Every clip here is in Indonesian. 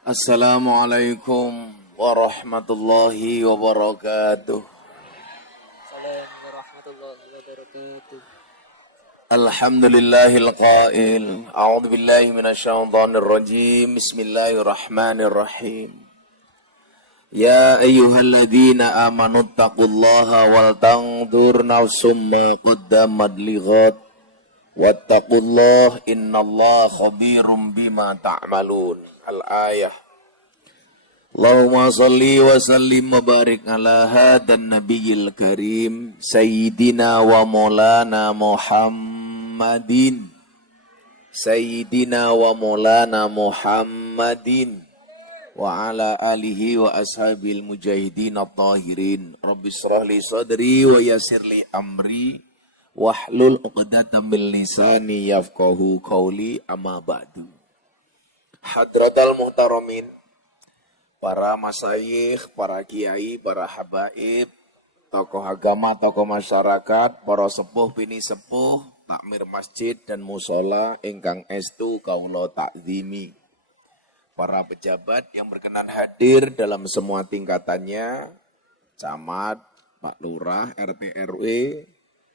Assalamualaikum warahmatullahi wabarakatuh. Assalamualaikum warahmatullahi wabarakatuh. Alhamdulillahil qail. A'udzu billahi minasyaitonir rajim. Bismillahirrahmanirrahim. Ya ayyuhalladzina amanu taqullaha wal tanzur nafsum ma qaddamat lighad. Wattaqullaha innallaha khabirum bima ta'malun. Al-ayah. Allahumma salli wa sallim wa barik ala hadan nabiyil karim Sayyidina wa maulana Muhammadin Sayyidina wa maulana Muhammadin Wa ala alihi wa ashabil mujahidin at-tahirin Rabbi shrah li sadri wa yassir li amri Wahlul uqdatam min lisani yafqahu qawli amma ba'du. Hadratal muhtaramin, para masyayikh, para kiai, para habaib, tokoh agama, tokoh masyarakat, para sepuh, bini sepuh, takmir masjid dan musola, ingkang estu kaula takzimi. Para pejabat yang berkenan hadir dalam semua tingkatannya, camat, Pak Lurah, RT RW,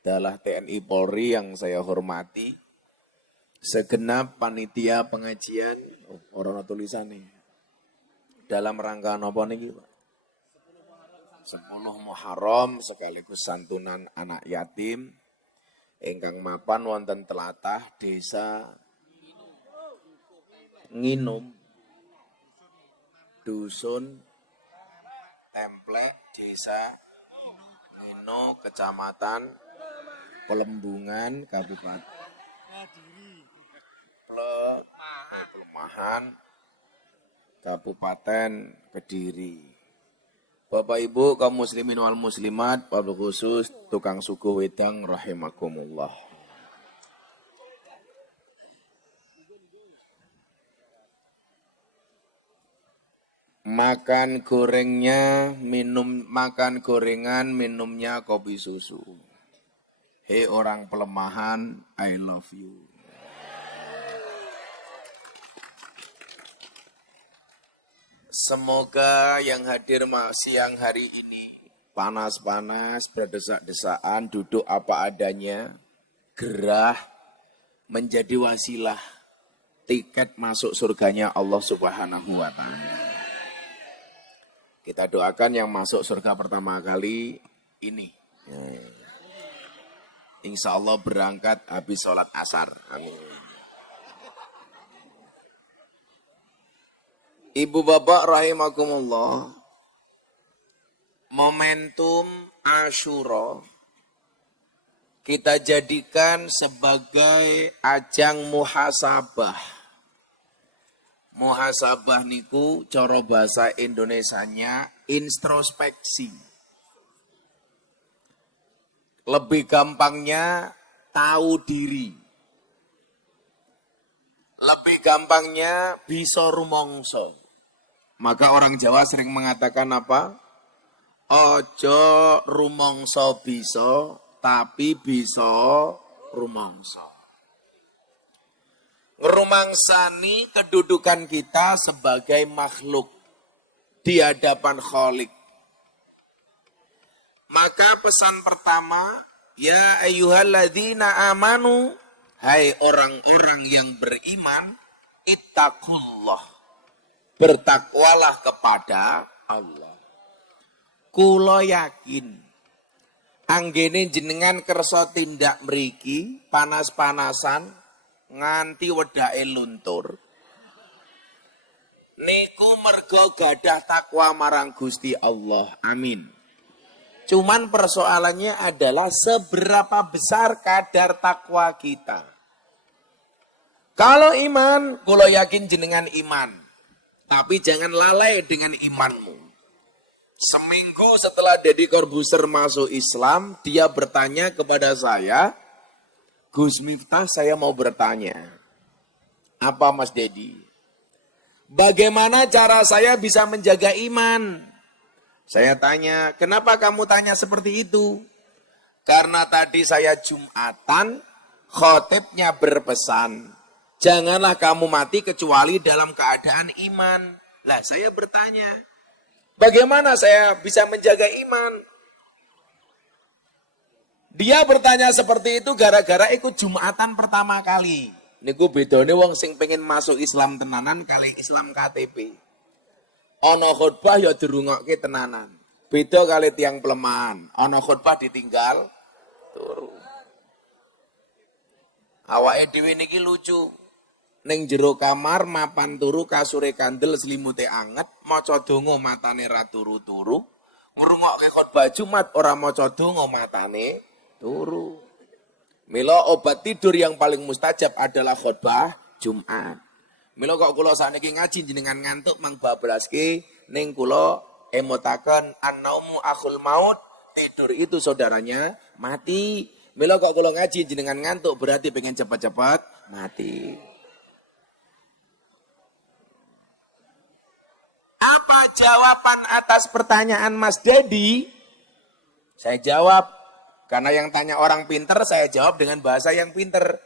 dalah TNI Polri yang saya hormati, segenap panitia pengajian, orang tulisan nih. Dalam rangka napa niki, Pak? 10 Muharram sekaligus santunan anak yatim ingkang mapan wonten tlatah desa Nginum, dusun Templek, desa Ngino, kecamatan Pelembungan, Kabupaten Pelemahan, Kabupaten Kediri. Bapak Ibu kaum muslimin wal muslimat, wabil khusus tukang suku wedang rahimakumullah. Makan gorengan, minumnya kopi susu. Hei orang Pelemahan, I love you. Semoga yang hadir siang hari ini panas-panas, berdesak-desaan, duduk apa adanya, gerah, menjadi wasilah tiket masuk surganya Allah Subhanahu wa Ta'ala. Kita doakan yang masuk surga pertama kali ini. Insya Allah berangkat habis sholat asar. Amin. Ibu bapak rahimakumullah, momentum Asyura kita jadikan sebagai ajang muhasabah. Muhasabah niku cara bahasa Indonesianya introspeksi. Lebih gampangnya tahu diri. Lebih gampangnya bisa rumongso. Maka orang Jawa sering mengatakan apa? Ojo rumongso bisa, tapi bisa rumongso. Ngerumangsani kedudukan kita sebagai makhluk di hadapan Khalik. Maka pesan pertama, ya ayyuhalladzina amanu, hai orang-orang yang beriman, ittaqullah. Bertakwalah kepada Allah. Kula yakin anggene jenengan kersa tindak mriki panas-panasan nganti wedake luntur. Niku mergo gadah takwa marang Gusti Allah. Amin. Cuman persoalannya adalah seberapa besar kadar takwa kita. Kalau iman, kula yakin jenengan iman. Tapi jangan lalai dengan imanmu. Seminggu setelah Deddy Corbuzier masuk Islam, dia bertanya kepada saya, Gus Miftah, saya mau bertanya. Apa Mas Deddy? Bagaimana cara saya bisa menjaga iman? Saya tanya, kenapa kamu tanya seperti itu? Karena tadi saya Jumatan, khotibnya berpesan, janganlah kamu mati kecuali dalam keadaan iman. Lah saya bertanya, bagaimana saya bisa menjaga iman? Dia bertanya seperti itu gara-gara ikut Jumatan pertama kali. Niku bedone wong sing pengen masuk Islam tenanan kali Islam KTP. Ana khutbah ya dirungokke tenanan. Beda kali tiang pelemahan. Ana khutbah ditinggal turu. Awake dhewe niki lucu. Ning jero kamar mapan turu kasure kandel selimute anget, maca donga matane ra turu-turu. Ngrungokke khutbah Jumat ora maca donga matane turu. Mila obat tidur yang paling mustajab adalah khutbah Jumat. Mila kok kula sakniki ngaji jenengan ngantuk mang bablaske ning kula emotaken annaumu akhul maut, tidur itu saudaranya mati. Mila kok kula ngaji jenengan ngantuk berarti pengen cepat-cepat mati. Apa jawaban atas pertanyaan Mas Dedi? Saya jawab, karena yang tanya orang pinter, saya jawab dengan bahasa yang pinter.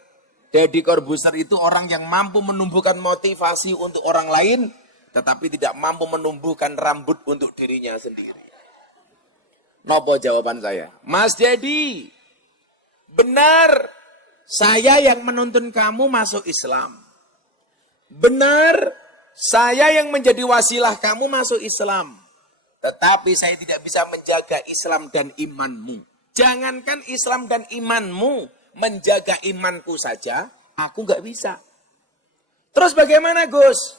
Deddy Corbuzier itu orang yang mampu menumbuhkan motivasi untuk orang lain, tetapi tidak mampu menumbuhkan rambut untuk dirinya sendiri. Nopo jawaban saya? Mas Dedi, benar, saya yang menuntun kamu masuk Islam. Benar, saya yang menjadi wasilah kamu masuk Islam. Tetapi saya tidak bisa menjaga Islam dan imanmu. Jangankan Islam dan imanmu, menjaga imanku saja, aku nggak bisa. Terus bagaimana Gus?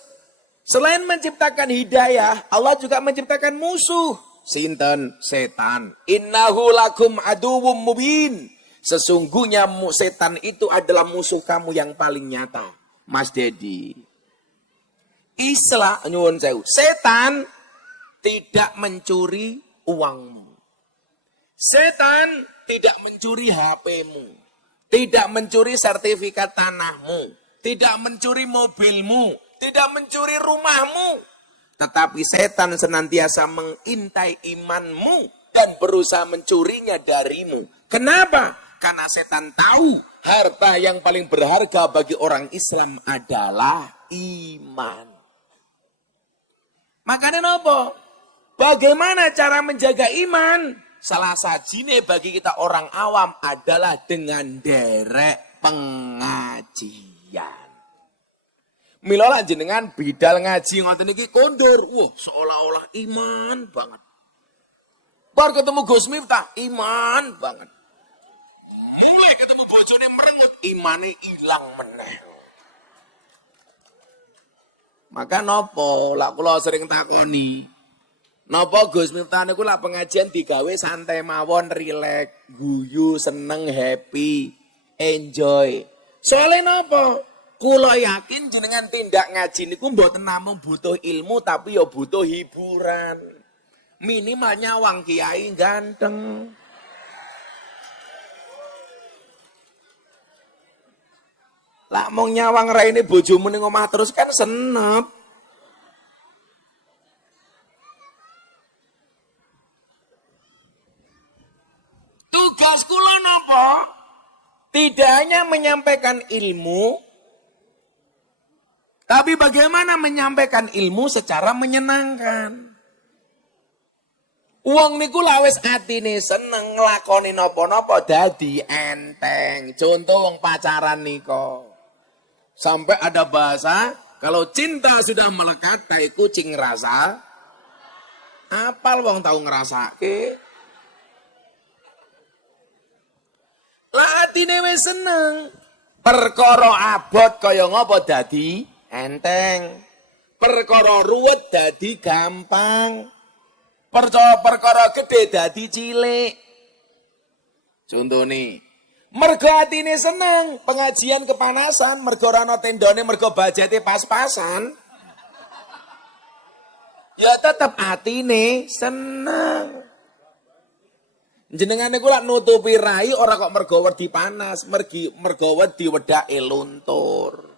Selain menciptakan hidayah, Allah juga menciptakan musuh. Sinten? Setan. Innahu lakum aduwwum mubin. Sesungguhnya setan itu adalah musuh kamu yang paling nyata. Mas Dedi. Islam, nyuwun sewu. Setan tidak mencuri uangmu. Setan tidak mencuri HP-mu. Tidak mencuri sertifikat tanahmu. Tidak mencuri mobilmu. Tidak mencuri rumahmu. Tetapi setan senantiasa mengintai imanmu dan berusaha mencurinya darimu. Kenapa? Karena setan tahu harta yang paling berharga bagi orang Islam adalah iman. Makanya nopo? Bagaimana cara menjaga iman? Salah sajine bagi kita orang awam adalah dengan derek pengajian. Mila lan jenengan bidal ngaji ngoten iki kondur. Wah, seolah-olah iman banget. Bar ketemu Gus Miftah, iman banget. Mulai ketemu bojone merengut, imane ilang meneh. Maka nopo, lak kula sering takoni. Napa Gus Miftah niku lak pengajian digawe santai mawon, rileks, guyu, seneng, happy, enjoy. Soalnya napa? Kula yakin jenengan tindak ngaji niku mboten namung butuh ilmu tapi ya butuh hiburan. Minimal nyawang kiai ganteng. Lah mau nyawang raine bojomu ning omah terus kan senep. Tugas kula napa? Tidak hanya menyampaikan ilmu, tapi bagaimana menyampaikan ilmu secara menyenangkan. Wong niku lawis atine seneng nglakoni napa-napa dadi enteng. Contoh wong pacaran nika. Sampai ada bahasa, kalau cinta sudah melekat, tai kucing rasa. Apal wong tahu ngrasake. Lah atine wis seneng. Perkara abot kaya ngapa dadi enteng. Perkara ruwet dadi gampang. Perkara gede dadi cilik. Contone, mergo atine seneng, pengajian kepanasan, mergo ora ana tendane, mergo bajete pas-pasan. Ya tetep atine seneng. Jenengane ku lak nutupi rai ora kok mergo wedi panas, mergo wedi wedake luntur.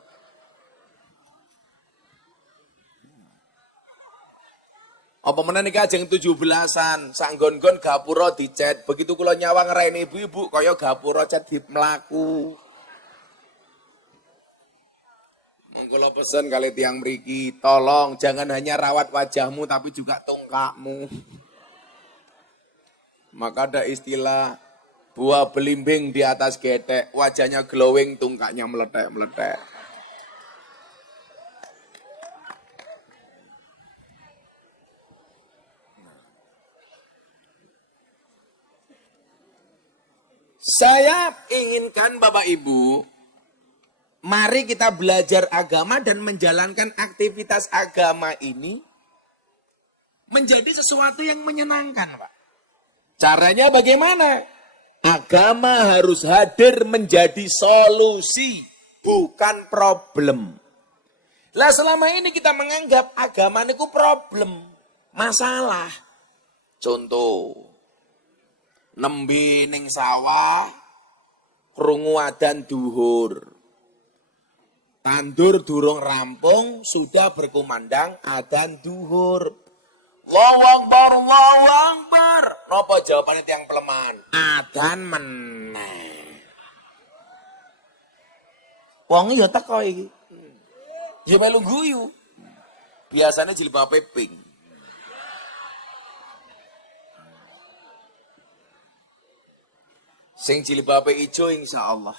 Apa meneh niki ajeng 17-an, sak nggon-nggon gapura dicet, begitu kula nyawang raine ibu-ibu kaya gapura cet mlaku. kula pesen kali tiang mriki, tolong jangan hanya rawat wajahmu tapi juga tungkakmu. Maka ada istilah buah belimbing di atas getek, wajahnya glowing, tungkaknya meletek-meletek. Saya inginkan Bapak Ibu, mari kita belajar agama dan menjalankan aktivitas agama ini menjadi sesuatu yang menyenangkan, Pak. Caranya bagaimana? Agama harus hadir menjadi solusi, bukan problem. Lah selama ini kita menganggap agama itu problem, masalah. Contoh, nembe ning sawah, krungu adzan duhur. Tandur durung rampung, sudah berkumandang adzan duhur. Allahu Akbar, Allahu Akbar. Napa jawabane tiyang pelemahan? Adzan meneh. Wong ya teko iki. Ya melu guyu. Biasanya jilbabe pink. Sing jilbabe ijo insyaallah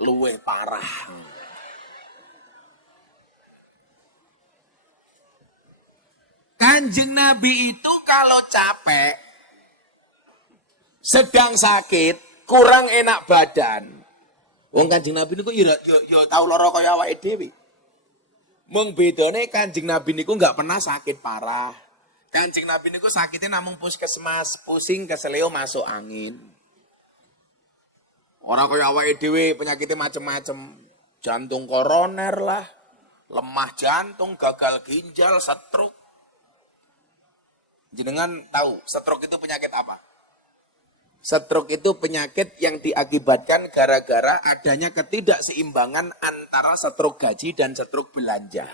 luweh parah. Kanjeng Nabi itu kalau capek, sedang sakit, kurang enak badan. Wong Kanjeng Nabi niku ya tau lara kaya awake dhewe. Mung bedane Kanjeng Nabi niku enggak pernah sakit parah. Kanjeng Nabi niku sakitnya namung puskesmas, pusing keseleo masuk angin. Orang kaya awake dhewe penyakitnya macem-macem. Jantung koroner lah, lemah jantung, gagal ginjal, stroke. Jenengan tahu stroke itu penyakit apa? Stroke itu penyakit yang diakibatkan gara-gara adanya ketidakseimbangan antara stroke gaji dan stroke belanja.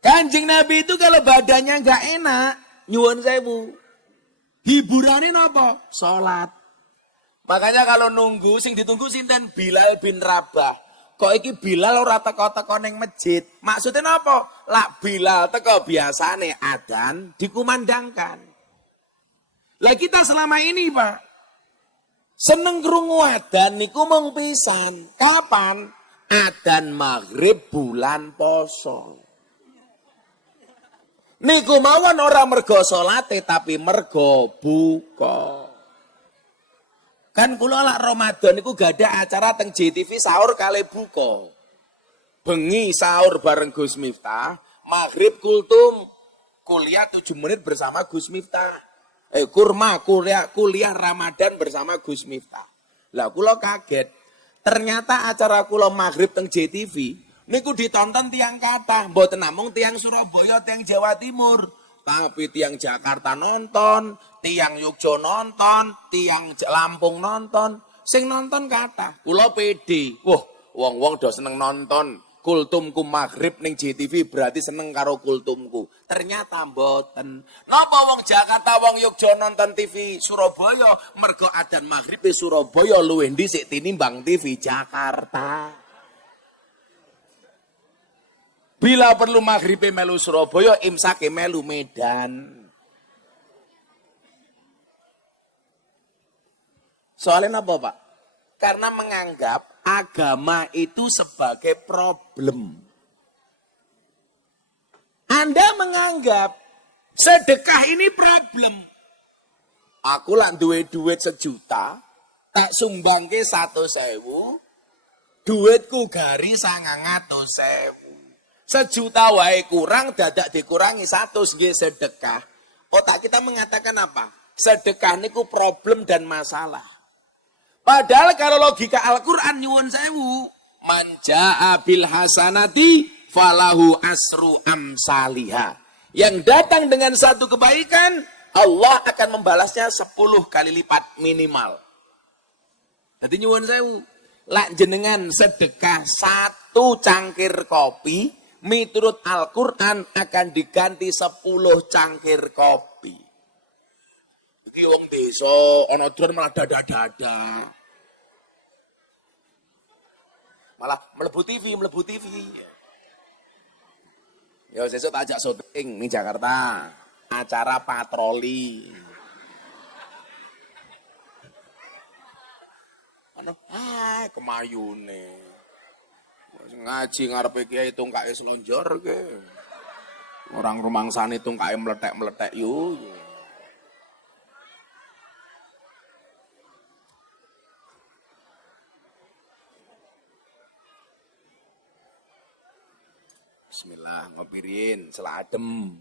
Kanjeng Nabi itu kalau badannya nggak enak, nyuwun sewu. Hiburannya apa? Sholat. Makanya kalau nunggu, sing ditunggu sinten Bilal bin Rabah. Kok iki Bilal ora teko-teko ning masjid? Maksudnya apa? Lak Bilal teko biasane adzan dikumandangkan. Lah kita selama ini, Pak, seneng krungu adzan niku mung pisan. Kapan? Adzan maghrib bulan poso. Niku mawon ora mergo salate tapi mergo buka. Kan kula lak Ramadan niku gak ada acara teng JTV sahur kali buka. Bengi sahur bareng Gus Miftah, maghrib kultum kuliah 7 menit bersama Gus Miftah. Kuliah Ramadan bersama Gus Miftah. Lah kula kaget. Ternyata acara kula maghrib teng JTV niku ditonton tiang kathah, mboten namung tiang Surabaya, tiang Jawa Timur, tapi tiang Jakarta nonton, tiang Yogyo nonton, tiang Lampung nonton, sing nonton kathah. Kula pede. Wah, wong-wong do seneng nonton kultumku maghrib ning JTV berarti seneng karo kultumku. Ternyata mboten. Napa wong Jakarta, wong Yogyo nonton TV Surabaya mergo adzan maghrib di Surabaya luwih dhisik tinimbang TV Jakarta. Bila perlu maghribe melu Surabaya, imsake melu Medan. Soalnya apa, Pak? Karena menganggap agama itu sebagai problem. Anda menganggap sedekah ini problem. Aku lak duwe duit 1 juta, tak sumbangke 100.000, duitku gari 900.000. 1 juta wae kurang, dadak dikurangi 100 nggih sedekah. Otak kita mengatakan apa? Sedekah niku problem dan masalah. Padahal kalau logika Al-Qur'an nyuwun sewu, man jaa bil hasanati falahu asru amsaliha. Yang datang dengan satu kebaikan, Allah akan membalasnya 10 kali lipat minimal. Jadi nyuwun sewu, lak jenengan sedekah 1 cangkir kopi, miturut Al-Quran akan diganti 10 cangkir kopi. Iki wong desa ana dron malah dadak-dadak. Malah mlebu TV. Ya sesuk tak ajak syuting ning Jakarta. Acara patroli. Aneh, kemayune. Ngaji ngarepe kiai tungkake selonjor ke. Orang rumangsane tungkake meletek-meletek yo. Bismillah, ngopirin, seladem.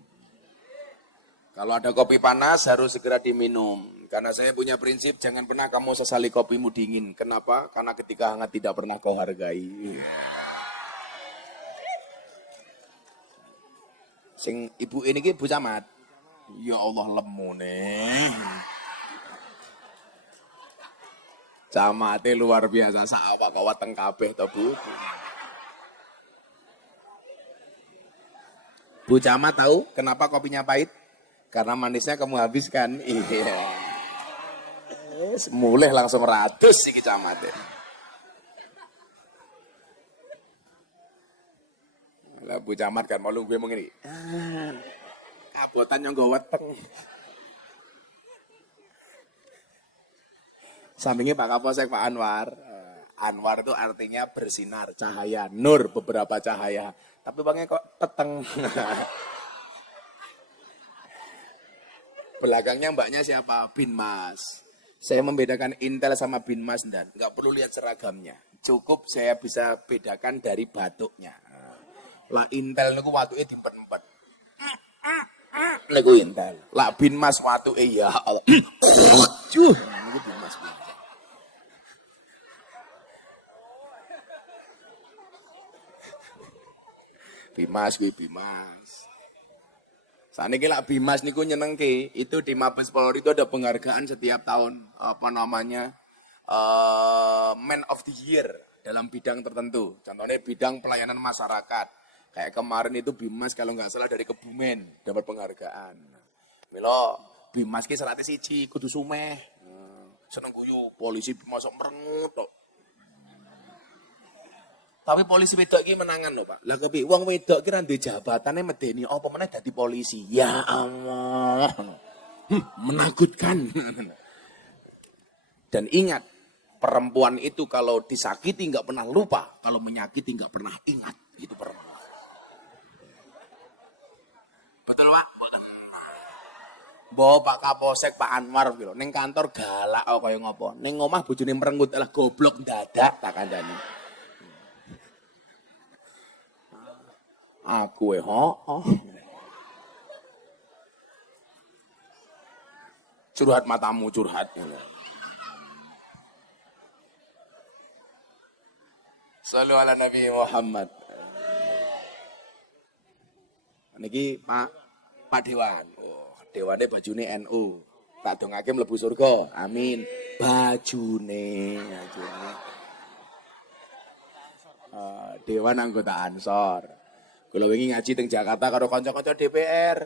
Kalau ada kopi panas harus segera diminum. Karena saya punya prinsip jangan pernah kamu sesali kopimu dingin. Kenapa? Karena ketika hangat tidak pernah kau hargai. Sing ibu ini ki Bu Camat. Ya Allah lemu nih. Camate luar biasa sak kawat teng kabeh to Bu. Bu Camat tahu kenapa kopinya pahit? Karena manisnya kamu habiskan. Iya. Mulai langsung ratus si Camat. Lah Bu Camat kan mau gue mengini. Kabotan yang gue weteng. Sampingnya Pak Kapolsek Pak Anwar. Anwar itu artinya bersinar, cahaya, nur, beberapa cahaya. Tapi bangnya kok peteng. Belakangnya mbaknya siapa? Binmas. Saya membedakan Intel sama Binmas dan nggak perlu lihat seragamnya. Cukup saya bisa bedakan dari batuknya. Lah Intel niku watuke diempet-empet. Niku Intel. Lah Binmas watuke ya Allah. Cuh, niku Binmas. Bimas. Saniki lak Bimas niku nyenengke, itu di Mabes Polri itu ada penghargaan setiap tahun Man of the Year dalam bidang tertentu. Contohnya bidang pelayanan masyarakat. Kayak kemarin itu Bimas kalau nggak salah dari Kebumen dapat penghargaan. Milo Bimas ki serate siji kudu sumeh. Seneng guyu, polisi masuk merengut tok. Tapi polisi wedok iki menangan lho, Pak. Lah kepi wong wedok ki ra duwe jabatane medeni apa meneh dadi polisi. Ya Allah. Menakutkan. Dan ingat, perempuan itu kalau disakiti enggak pernah lupa, kalau menyakiti enggak pernah ingat. Itu perempuan. Betul, Pak? Bawa Pak Kapolsek Pak Anwar gitu. Ning kantor galak kaya ngopo. Ning omah bojone merengut lah goblok dadak tak kandhani. Aku curhat matamu curhat. Shallu ala Nabi Muhammad. Niki Pak Dewan. Oh, Dewane bajune NU. Tak dongake mlebu surga. Amin. Bajune. Dewan anggota Ansor. Kalau wingi ngaji teng Jakarta karo kanca-kanca DPR.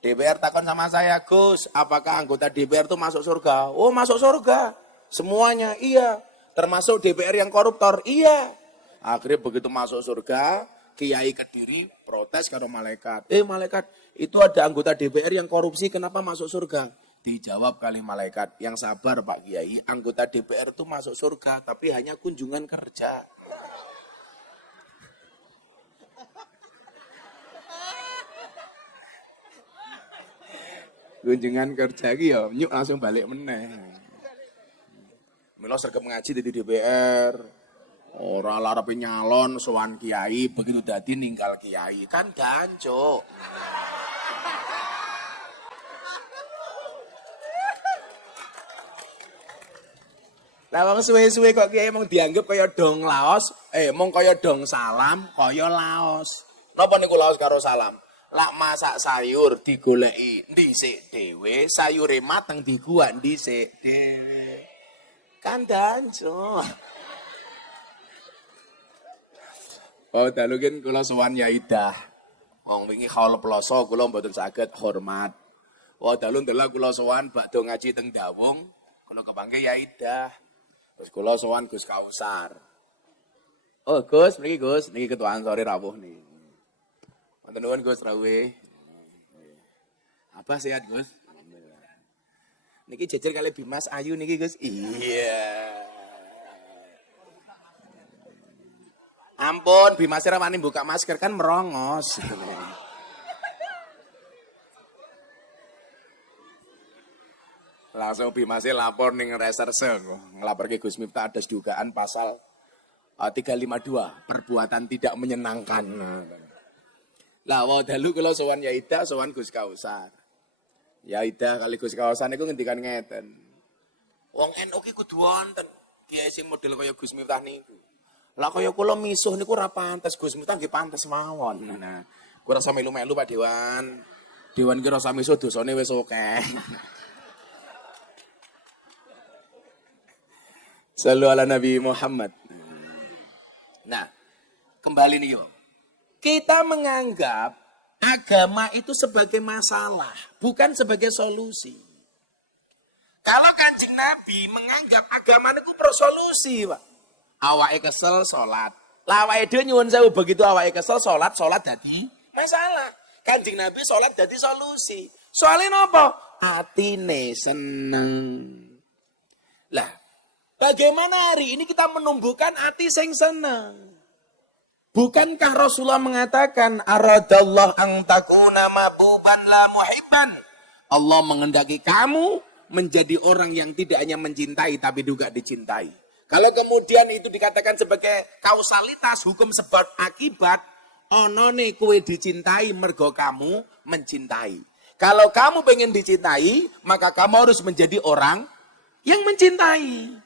DPR takon sama saya, "Gus, apakah anggota DPR itu masuk surga?" "Oh, masuk surga." Semuanya, iya. Termasuk DPR yang koruptor, iya. Akhirnya begitu masuk surga, Kiai Kediri protes karo malaikat. Malaikat, itu ada anggota DPR yang korupsi, kenapa masuk surga? Dijawab kali malaikat, yang sabar Pak Kiai, anggota DPR itu masuk surga, tapi hanya kunjungan kerja. Kunjungan kerja iki ya nyuk langsung balik meneh. Mila sregep ngaji di DPR. Ora larepe nyalon sowan kiai, begitu dadi ninggal kiai. Kan gancuk. Lah wong suwe-suwe kok kiai mung dianggep kaya dong laos, mung kaya dong salam, kaya laos. Napa niku laos karo salam? Lak masak sayur digoleki dhisik dhewe, sayure mateng diguak dhisik dhewe. Kan danco. Oh, dalu kan kula sowan Yai Dah. Wong wingi khaul ploso kula mboten saged hormat. Wah, dalu-dalu kula sowan badhe ngaji teng Dawung, kula kepangke ya Idah. Terus kula sowan Gus Kausar. Oh, Gus, mriki Gus, niki ketua sore rawuh niki. Wonten nuwun Gus rawuh. Apa sehat Gus? Niki jejer kali Bimas Ayu niki Gus. Iya. Ampun, Bimas ora wani buka masker kan merongos. Langsung Bimasnya lapor ning reserse ngelaporke Gus Miftah ada dugaan pasal 352 perbuatan tidak menyenangkan. Lah wa dalu kula sowan ya Ida sowan Gus Kausar. Ya Ida kali Gus Kausar niku ngendikan ngeten. Wong NU ki kudu wonten kiai sing model kaya Gus Miftah niku. Lah kaya kula misuh niku ora pantes, Gus Miftah nggih pantes mawon. Nah, kula rasa melu-melu Pak Dewan. Dewan ki rasa misuh dosane wis akeh. Sallu ala Nabi Muhammad. Nah, kembali nih yo. Kita menganggap agama itu sebagai masalah, bukan sebagai solusi. Kalau Kanjeng Nabi menganggap agama itu prosolusi, Pak. Awake kesel salat. Lah awake dhewe nyuwun sewu begitu awake kesel salat dadi masalah. Kanjeng Nabi salat dadi solusi. Soalnya napa? Atine seneng. Lah, bagaimana hari ini kita menumbuhkan hati sing seneng? Bukankah Rasulullah mengatakan aradallah ang takuna mabuban la muhibban? Allah mengendaki kamu menjadi orang yang tidak hanya mencintai tapi juga dicintai. Kalau kemudian itu dikatakan sebagai kausalitas hukum sebab akibat, onone kue dicintai mergo kamu mencintai. Kalau kamu pengen dicintai, maka kamu harus menjadi orang yang mencintai.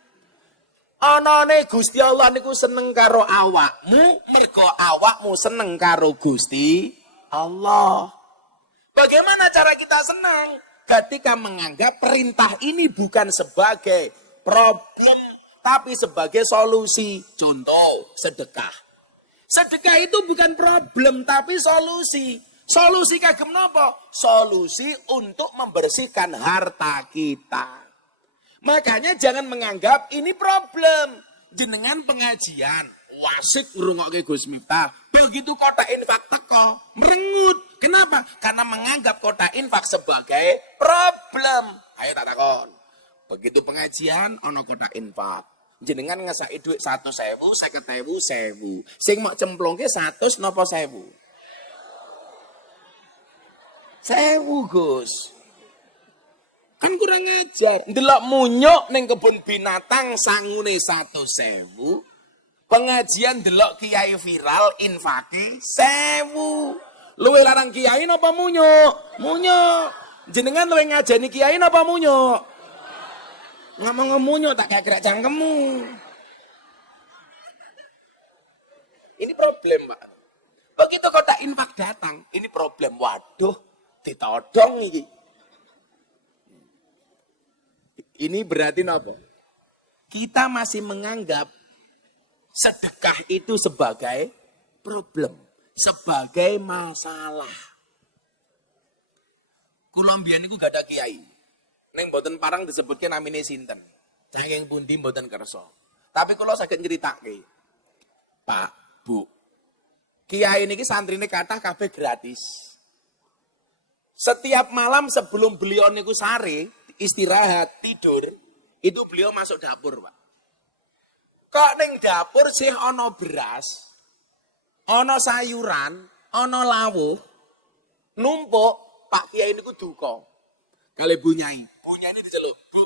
Anane Gusti Allah niku seneng karo awakmu, mergo awakmu seneng karo Gusti Allah. Bagaimana cara kita senang? Ketika menganggap perintah ini bukan sebagai problem, tapi sebagai solusi. Contoh, sedekah. Sedekah itu bukan problem, tapi solusi. Solusi kagem napa? Solusi untuk membersihkan harta kita. Makanya jangan menganggap ini problem. Jenengan pengajian, wasik ngrungokke Gus Miftah. Begitu kotak infak teko, merengut. Kenapa? Karena menganggap kotak infak sebagai problem. Ayo tak takon. Begitu pengajian, ono kotak infak. Jenengan ngesaki duit 100.000, 50.000, 1.000. Sing mau cemplongke 100 napa 1.000? 1.000, Gus. Kan kurang ajar. Ndelok munyuk ning kebun binatang sangune 100.000. Pengajian ndelok kiai viral infaki 1.000. Luwe larang kiai napa munyuk? Munyuk. Jenengan luwe ngajeni kiai napa munyuk? Ngomong munyuk tak kira cangkemmu. Ini problem, Pak. Begitu kotak infak datang, ini problem. Waduh, ditodong iki. Ini berarti apa? Kita masih menganggap sedekah itu sebagai problem, sebagai masalah. Kula mbiyen niku gak ada kiai. Ning mboten parang disebutke namine sinten. Saking pundi mboten kersa. Tapi kula saged nyeritake. Pak, Bu. Kiai niki santrine kathah kabeh gratis. Setiap malam sebelum beliau niku sare, istirahat, tidur, itu beliau masuk dapur, Pak. Kok ning dapur sih ono beras, ono sayuran, ono lawuh, numpuk, Pak Kiai niku duka. Kali Bu Nyai ini diceluk, Bu,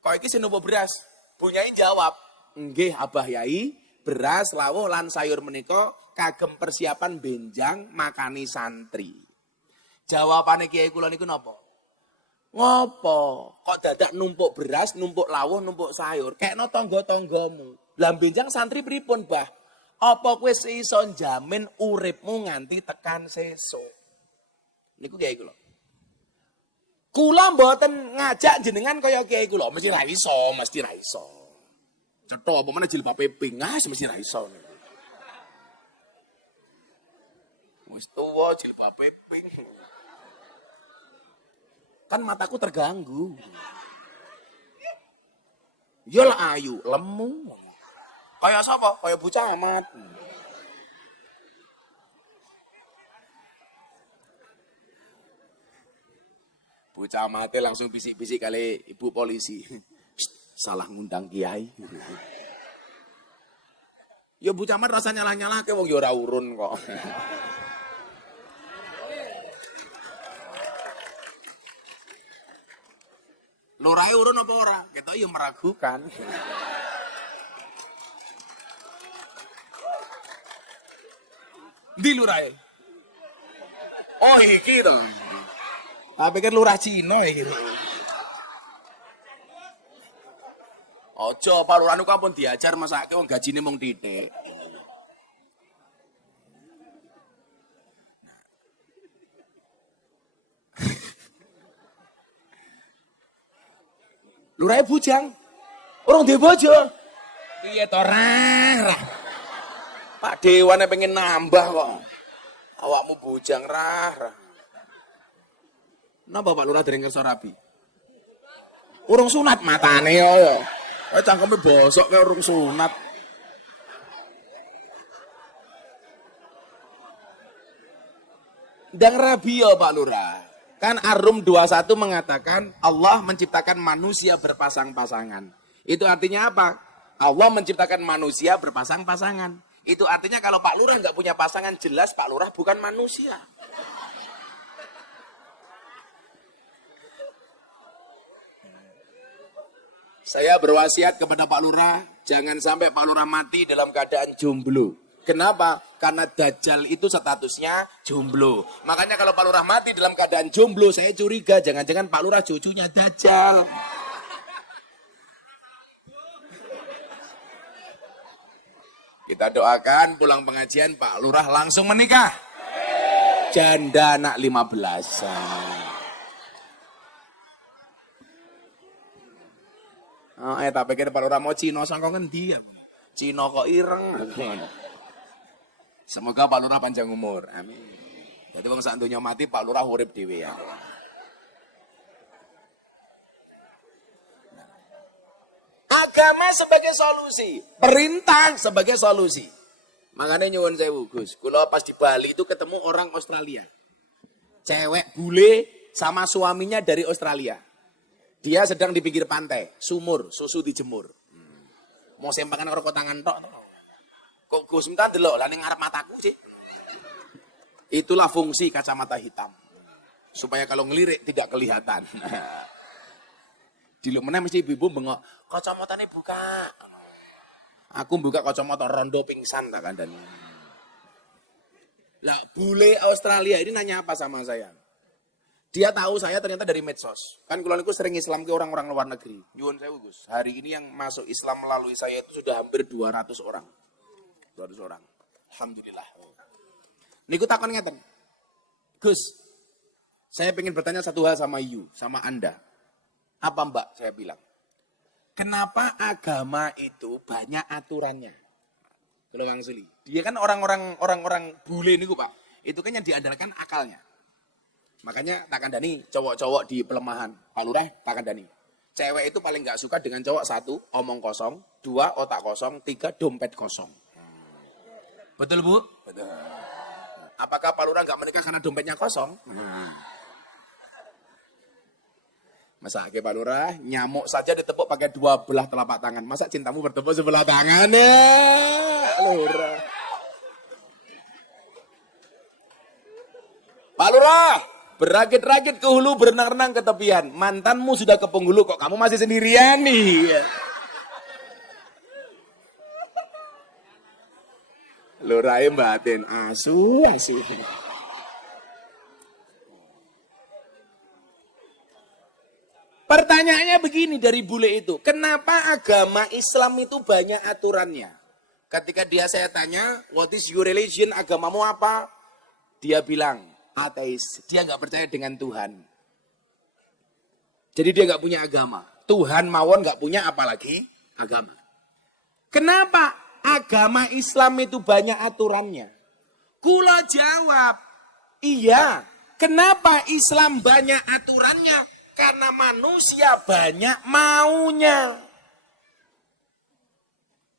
kok iki sing numpuk beras? Bu Nyai jawab, nggih Abah Yai, beras, lawuh lan sayur menika kagem persiapan benjang makani santri. Jawabane Kiai kula niku napa? Ngopo? Kok dadak numpuk beras, numpuk lawuh, numpuk sayur? Kekno tangga-tanggamu. Lah benjang santri pripun, Bah? Apa kowe iso jamin uripmu nganti tekan sesuk? Niku Kiai kula. Kula mboten ngajak jenengan kaya Kiai kula, mesti ra iso, mesti ra iso. Cetha apa meneh jilbabe pink, mesti ra iso. Wis tuwa jilbabe pink. Kan mataku terganggu. Ya lah ayu, lemu. Kayak siapa? Kayak Bu Camat. Bu Camatnya langsung bisik-bisik kali ibu polisi. Salah ngundang kiai. Ya Bu Camat rasa nyalah-nyalah ke wong ya ora urun kok. Lurahe urun apa ora? Kita ya meragukan. Di lurahe. Oh iki to. Tapi kan lurah Cina iki. Ojo Pak Lurah niku ampun diajar masake wong gajine mung titik. Lurahe bujang. Urung duwe bojo. Piye to rah. Pak Dewane pengen nambah kok. Awakmu bujang rah. Napa Pak Lurah dereng kersa rabi? Urung sunat matane ya. Cangkeme bosok kayak urung sunat. Ndang rabi ya Pak Lurah. Kan Ar-Rum 21 mengatakan Allah menciptakan manusia berpasang-pasangan. Itu artinya apa? Allah menciptakan manusia berpasang-pasangan. Itu artinya kalau Pak Lurah nggak punya pasangan, jelas Pak Lurah bukan manusia. Saya berwasiat kepada Pak Lurah, jangan sampai Pak Lurah mati dalam keadaan jomblo. Kenapa? Karena Dajjal itu statusnya jomblo. Makanya kalau Pak Lurah mati dalam keadaan jomblo, saya curiga jangan-jangan Pak Lurah cucunya Dajjal. Kita doakan pulang pengajian Pak Lurah langsung menikah. Janda anak 15-an. Tak pikir Pak Lurah mau Cina sangka ngendi ya. Cina kok ireng. Semoga Pak Lurah panjang umur. Amin. Jadi wong sak donya mati Pak Lurah urip dhewe ya. Agama sebagai solusi, perintah sebagai solusi. Makanya nyuwun sewu Gus, kula pas di Bali itu ketemu orang Australia. Cewek bule sama suaminya dari Australia. Dia sedang di pinggir pantai, sumur, susu dijemur. Mau sempangan karo tangan tok. Kok Gus minta delok lah ning ngarep mataku sih. Itulah fungsi kacamata hitam. Supaya kalau ngelirik tidak kelihatan. Diluk meneh mesti ibu bengok, kacamatane buka. Aku buka kacamata rondo pingsan tak kandani. Lah bule Australia ini nanya apa sama saya? Dia tahu saya ternyata dari medsos. Kan kula niku sering Islam ke orang-orang luar negeri. Nyuwun sewu Gus. Hari ini yang masuk Islam melalui saya itu sudah hampir 200 orang. 200 orang. Alhamdulillah. Niku takon ngeten. Gus, saya pengen bertanya satu hal sama sama Anda. Apa Mbak? Saya bilang. Kenapa agama itu banyak aturannya? Kalau Bang Suli. Dia kan orang-orang bule niku Pak. Itu kan yang diandalkan akalnya. Makanya tak kandani cowok-cowok di pelemahan. Pak Lurah tak kandani. Cewek itu paling nggak suka dengan cowok 1, omong kosong, 2, otak kosong, 3, dompet kosong. Betul Bu? Betul. Apakah Pak Lurah nggak menikah karena dompetnya kosong? Masa ke Pak Lurah, nyamuk saja ditepuk pakai 2 belah telapak tangan. Masa cintamu bertepuk sebelah tangan ya? Lurah. Pak Lurah, berakit-rakit ke hulu, berenang-renang ke tepian. Mantanmu sudah ke penghulu, kok kamu masih sendirian nih? Lurah batin, asu. Pertanyaannya begini dari bule itu, kenapa agama Islam itu banyak aturannya? Ketika saya tanya, what is your religion, agamamu apa? Dia bilang, ateis. Dia nggak percaya dengan Tuhan. Jadi dia nggak punya agama. Tuhan mawon nggak punya apalagi agama. Kenapa agama Islam itu banyak aturannya? Kula jawab, iya. Kenapa Islam banyak aturannya? Karena manusia banyak maunya.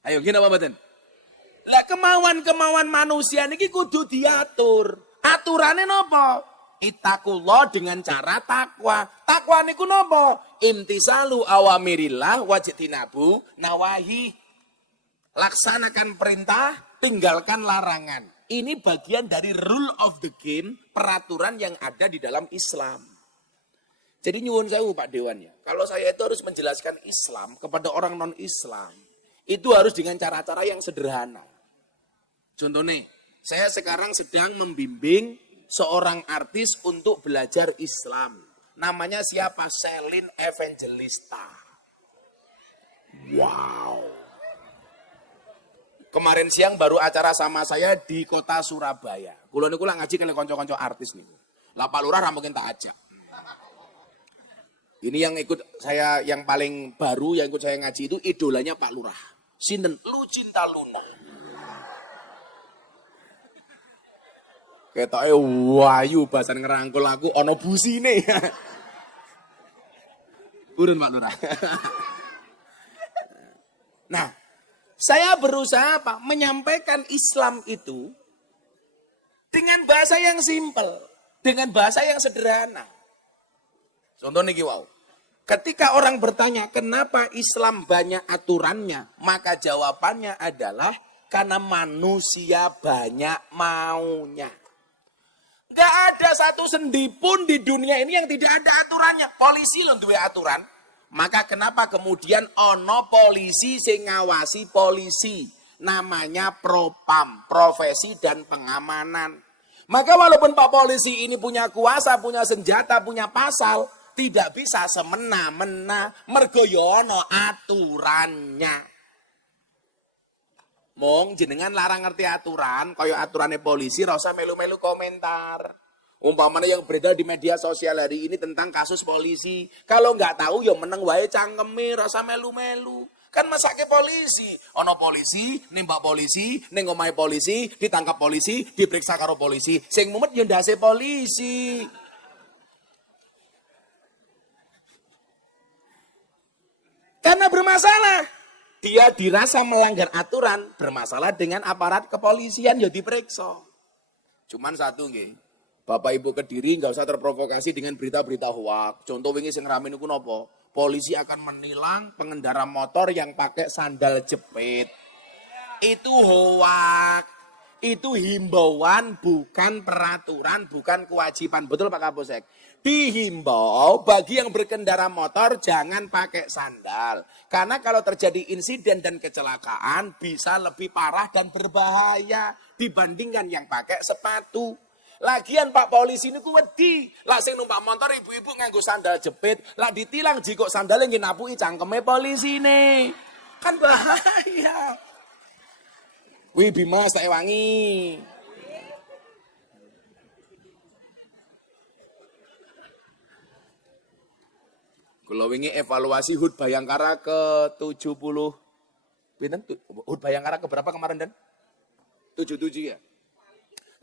Ayo gini apa batin? Lah kemauan-kemauan manusia niki kudu diatur. Aturannya nopo? Ittaqullah dengan cara takwa. Takwa niku nopo? Imtisalu awamirillah wajtinabu nawahi. Laksanakan perintah, tinggalkan larangan. Ini bagian dari rule of the game, peraturan yang ada di dalam Islam. Jadi nyuwun sewu Pak Dewan ya. Kalau saya itu harus menjelaskan Islam kepada orang non-Islam, itu harus dengan cara-cara yang sederhana. Contohnya, saya sekarang sedang membimbing seorang artis untuk belajar Islam. Namanya siapa? Selin Evangelista. Wow. Kemarin siang baru acara sama saya di kota Surabaya. Kulo niku lak ngaji kali kanca-kanca artis niku. Lah Pak Lurah ra mungkin tak ajak. Ini yang ikut saya yang paling baru yang ikut saya ngaji itu idolanya Pak Lurah. Sinten? Lucinta Luna. Ketoke wayu bahasan ngerangkul aku ana busine. Urun Pak Lurah. Nah, saya berusaha Pak menyampaikan Islam itu dengan bahasa yang simpel, dengan bahasa yang sederhana. Contoh niki wow. Ketika orang bertanya kenapa Islam banyak aturannya, maka jawabannya adalah karena manusia banyak maunya. Gak ada satu sendi pun di dunia ini yang tidak ada aturannya. Polisi loh duwe aturan. Maka kenapa kemudian ono polisi sing ngawasi polisi. Namanya propam, profesi dan pengamanan. Maka walaupun Pak Polisi ini punya kuasa, punya senjata, punya pasal, tidak bisa semena-mena mergo ya ono aturannya. Mong jenengan larang ngerti aturan, kaya aturannya polisi, rasa melu-melu komentar. Umpamanya yang beredar di media sosial hari ini tentang kasus polisi. Kalau nggak tahu ya meneng wae cangkeme, rasa melu-melu. Kan masake polisi. Ono polisi, nembak polisi, ning omahe polisi, ditangkap polisi, diperiksa karo polisi. Sing mumet ya ndase polisi. Karena bermasalah. Dia dirasa melanggar aturan, bermasalah dengan aparat kepolisian, ya diperiksa. Cuman satu nggih, Bapak Ibu Kediri nggak usah terprovokasi dengan berita-berita hoak. Contoh wingi sing rame niku napa? Polisi akan menilang pengendara motor yang pakai sandal jepit. Itu hoak. Itu himbauan, bukan peraturan, bukan kewajiban. Betul Pak Kapolsek? Dihimbau bagi yang berkendara motor jangan pakai sandal. Karena kalau terjadi insiden dan kecelakaan bisa lebih parah dan berbahaya dibandingkan yang pakai sepatu. Lagian Pak Polisi ini wedi. Lah sing numpak motor ibu-ibu nganggo sandal jepit. Lah ditilang jika sandalnya nyenapuki cangkeme polisi nih. Kan bahaya. Wih Bimas tak wangi. Kalau wingi evaluasi HUT Bayangkara ke-70. Pinten? HUT Bayangkara ke berapa kemarin dan? 77 ya.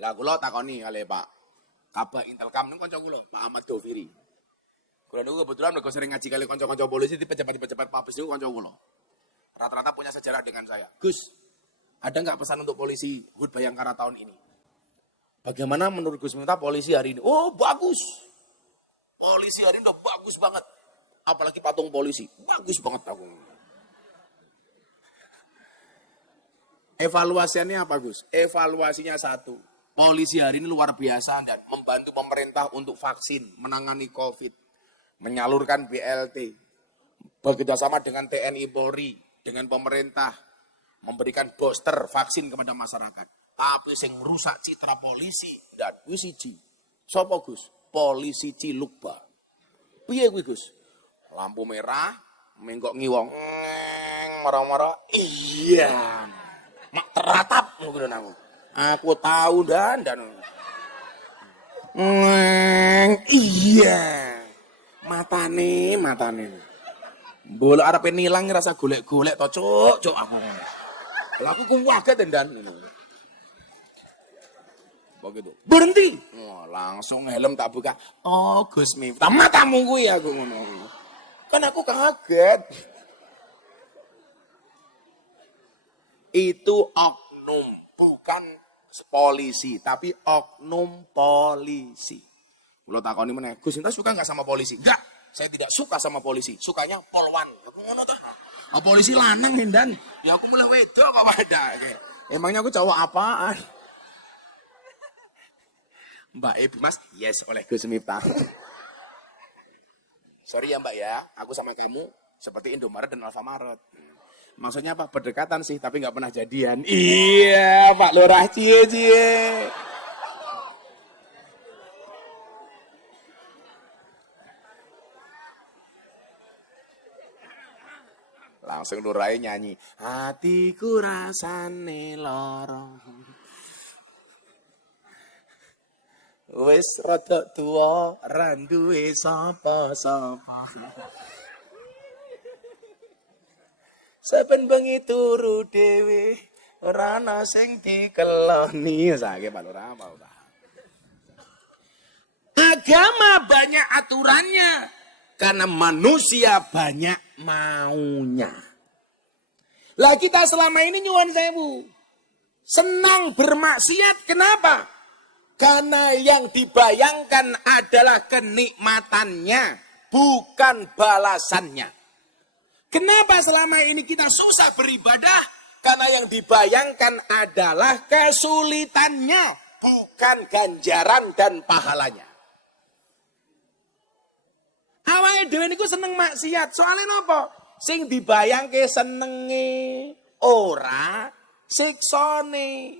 Lah kula takoni kali Pak Kabak Intelkam niku kanca kula, Pak Ahmad Doviri. Kula niku kebetulan mergo sering ngaji kali kanca-kanca polisi di pejabat-pejabat Mabes niku kanca kula. Rata-rata punya sejarah dengan saya. Gus, ada nggak pesan untuk polisi HUT Bayangkara tahun ini? Bagaimana menurut Gus Miftah polisi hari ini? Oh bagus. Polisi hari ini udah bagus banget. Apalagi patung polisi. Bagus banget aku. Evaluasinya apa Gus? Evaluasinya satu. Polisi hari ini luar biasa dan membantu pemerintah untuk vaksin, menangani COVID, menyalurkan BLT, bekerjasama dengan TNI Polri, dengan pemerintah, memberikan booster vaksin kepada masyarakat. Tapi sing rusak citra polisi, ndak kuwi siji. Sopo Gus? Polisi Cilukba. Piye kuwi Gus? Lampu merah, menggok ngiwong. Marah-marah. Iya. Mak teratap ngono aku. Aku tahu dan iya. Matane. Bolak arepe nilang rasa golek-golek to, Cuk aku. Lah aku ku waget dan ngono. Begitu. Berhenti. Oh, langsung helm tak buka. Oh, Gus Miftah. Matamu kuwi aku ngono. Kan aku kaget. Itu oknum, bukan polisi, tapi oknum polisi. Kalau takoni meneh, Gus Miftah suka nggak sama polisi? Enggak, saya tidak suka sama polisi. Sukanya polwan. Aku ngono ta. Oh, polisi lanang Hindan. Ya aku mulai wedok kok pada. Emangnya aku cowok apaan? Mbak Ibu Mas, yes oleh Gus Miftah. Sorry ya Mbak ya, aku sama kamu seperti Indomaret dan Alfamaret. Maksudnya apa? Berdekatan sih, tapi nggak pernah jadian. Iya, Pak Lurah, cie. Langsung Lurah nyanyi. Hatiku rasane lorong. Wis rada tuwa ra duwe sapa-sapa. Saben bengi turu dhewe ora ana sing dikeloni. Saiki Pak Lurah apa, Pak? Agama banyak aturannya karena manusia banyak maunya. Lah kita selama ini nyuwun sewu. Senang bermaksiat kenapa? Karena yang dibayangkan adalah kenikmatannya, bukan balasannya. Kenapa selama ini kita susah beribadah? Karena yang dibayangkan adalah kesulitannya, bukan ganjaran dan pahalanya. Awake dhewe niku seneng maksiat, soalnya napa? Sing dibayangke senenge ora siksane.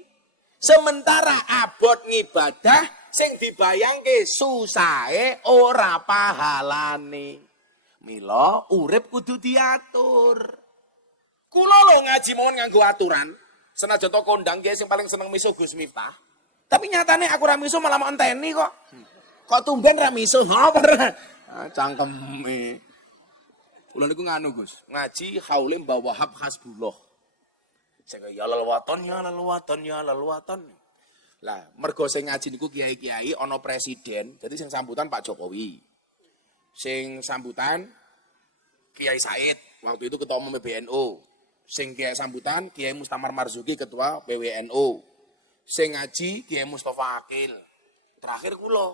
Sementara abot ngibadah sing dibayangke susahe ora pahalane. Mila urip kudu diatur. Kula lho ngaji mawon nganggo aturan. Senajan to kondang kiai sing paling seneng misuh Gus Miftah. Tapi nyatane aku ra misuh malah mau enteni kok. Kok tumben ra misuh? Apa? Cangkeme. Kula niku nganu Gus, ngaji haule Mbah Wahab Hasbullah. Saya ya lelwaton. Lah, mergo sing ngaji niku kiai-kiai ana presiden, jadi sing sambutan Pak Jokowi. Sing sambutan Kiai Said, waktu itu ketua umum PBNU. Sing kiai sambutan Kiai Mustamar Marzuki ketua PWNU. Sing ngaji Kiai Mustafa Akil. Terakhir kula.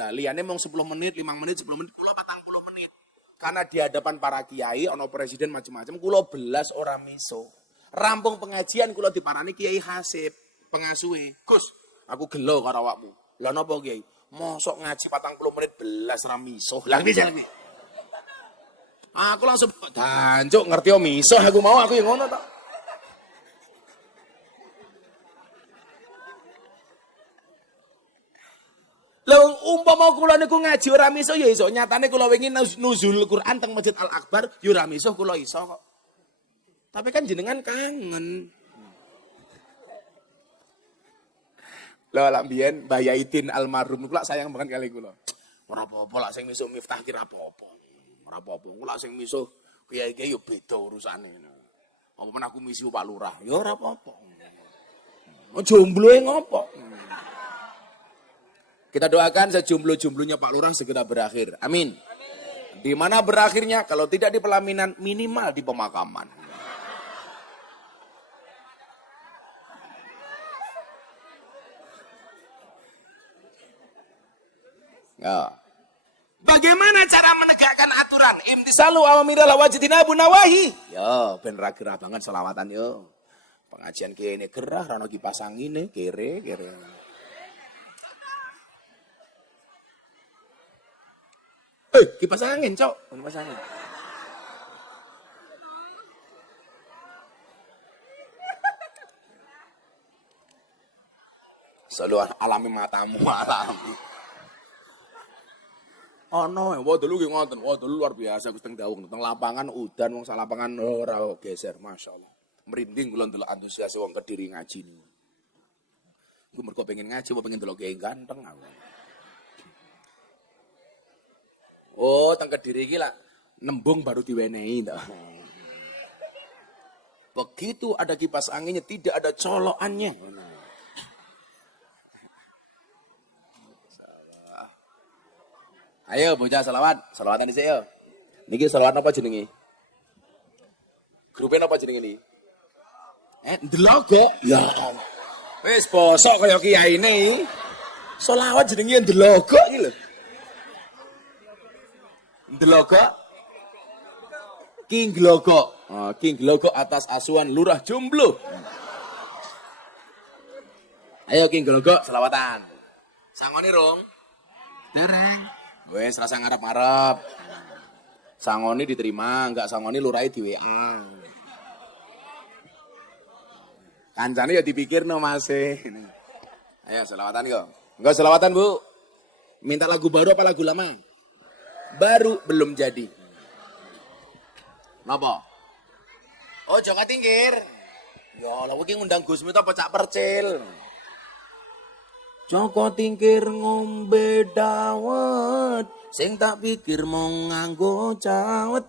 Lah liyane mung 10 menit, 5 menit, 10 menit, kula 40 menit. Karena di hadapan para kiai ana presiden macam-macam, kula belas ora miso. Rampung pengajian kula diparani Kiai Hasib, pengasuhe. Gus, aku gelo karo awakmu. Lah napa Kiai? Mosok ngaji 40 menit belas ra miso. Lah piye jenenge? Aku langsung dancuk ngerti yo miso aku mau aku yang ngono to. Lah umpama kula niku ngaji ora miso ya iso. Nyatane kula wingi nuzul Quran teng Masjid Al Akbar ya ora miso kula iso kok. Tapi kan jenengan kangen. Lah lak mbiyen Mbah Yaidin almarhum kula sayang banget kali kula. Ora apa-apa lak sing misuk Miftah ki ora apa-apa. Ora apa-apa. Kula sing misuh kiai-kiai ya beda urusane. Apa men aku misuh Pak Lurah, ya ora apa-apa. Jombloe ngopo? Kita doakan sejomblo-jomblonya Pak Lurah segera berakhir. Amin. Di mana berakhirnya? Kalau tidak di pelaminan, minimal di pemakaman. Ya. Bagaimana cara menegakkan aturan? Imtisalu awamiral wajidinabu nawahi. Yo, ben ra gerah banget selawatan yo. Pengajian kene gerah rano kipas angine kere. Kipas angin, Cok. Kipas angin. Selalu alami matamu, alami. Ono, wah dulu ki ngoten, wah dulu luar biasa Gus teng Dawung, teng lapangan udan wong sak lapangan ora geser, masyaallah. Merinding kula ndelok antusias wong Kediri ngaji niku. Ku mergo pengen ngaji, apa pengen delok kiai ganteng aku. Oh, teng Kediri iki lak nembung baru diwenehi to. Begitu ada kipas anginnya tidak ada colokannya. Ayo bocah selawat, selawatan dhisik yo. Niki selawat apa jenenge? Grupnya apa jenenge iki? Ndelok kok. Ya. Wis bosok kaya kiyaine. Selawat jenenge ndelok iki lho. Ndelok King Glogok. King Glogok atas asuhan Lurah Jomblo. Ayo King Glogok selawatan. Sangone rong. Dereng. Wes rasa ngarep-ngarep. Sangone diterima, enggak sangone lurahe di WA. Kancane ya dipikirno Mas. Ayo selawatan kok. Enggak selawatan, Bu. Minta lagu baru apa lagu lama? Baru belum jadi. Napa? Oh, jangan tingkir. Ya, lha iki ngundang Gusmi ta pecak percil. Joko tingkir ngombe dawet, sing tak pikir mong nganggo cawet.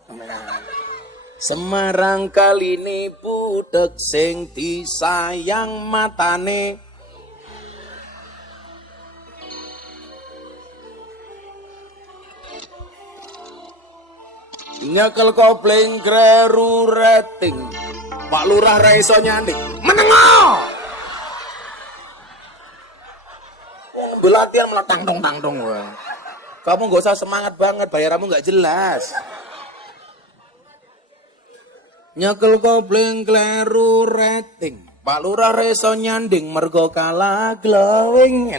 Semarang kali ini budek sing disayang matane. Nyekel kopling kreru rating. Pak Lurah ra iso nyanding. Menengo. Wong latihan malah tangdong-tangdong wae. Kamu enggak usah semangat banget, bayaranmu enggak jelas. Nyekel kopling kleru rating. Pak Lurah ra iso nyanding mergo kalah glowing.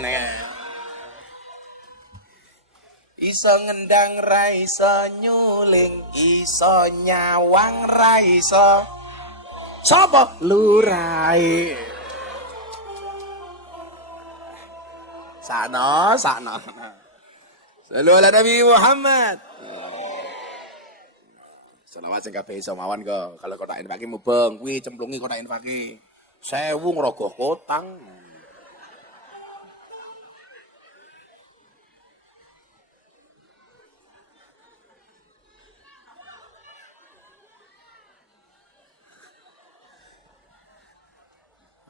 Iso ngendang ra iso nyuling, iso nyawang ra iso. Sapa? Lurahe. Sakno. Sallu ala Nabi Muhammad. Selawat sing kabeh iso mawon kok. Kalau kotak infake mubeng, kuwi cemplungi kotak infake. 1000 ngrogoh kotang.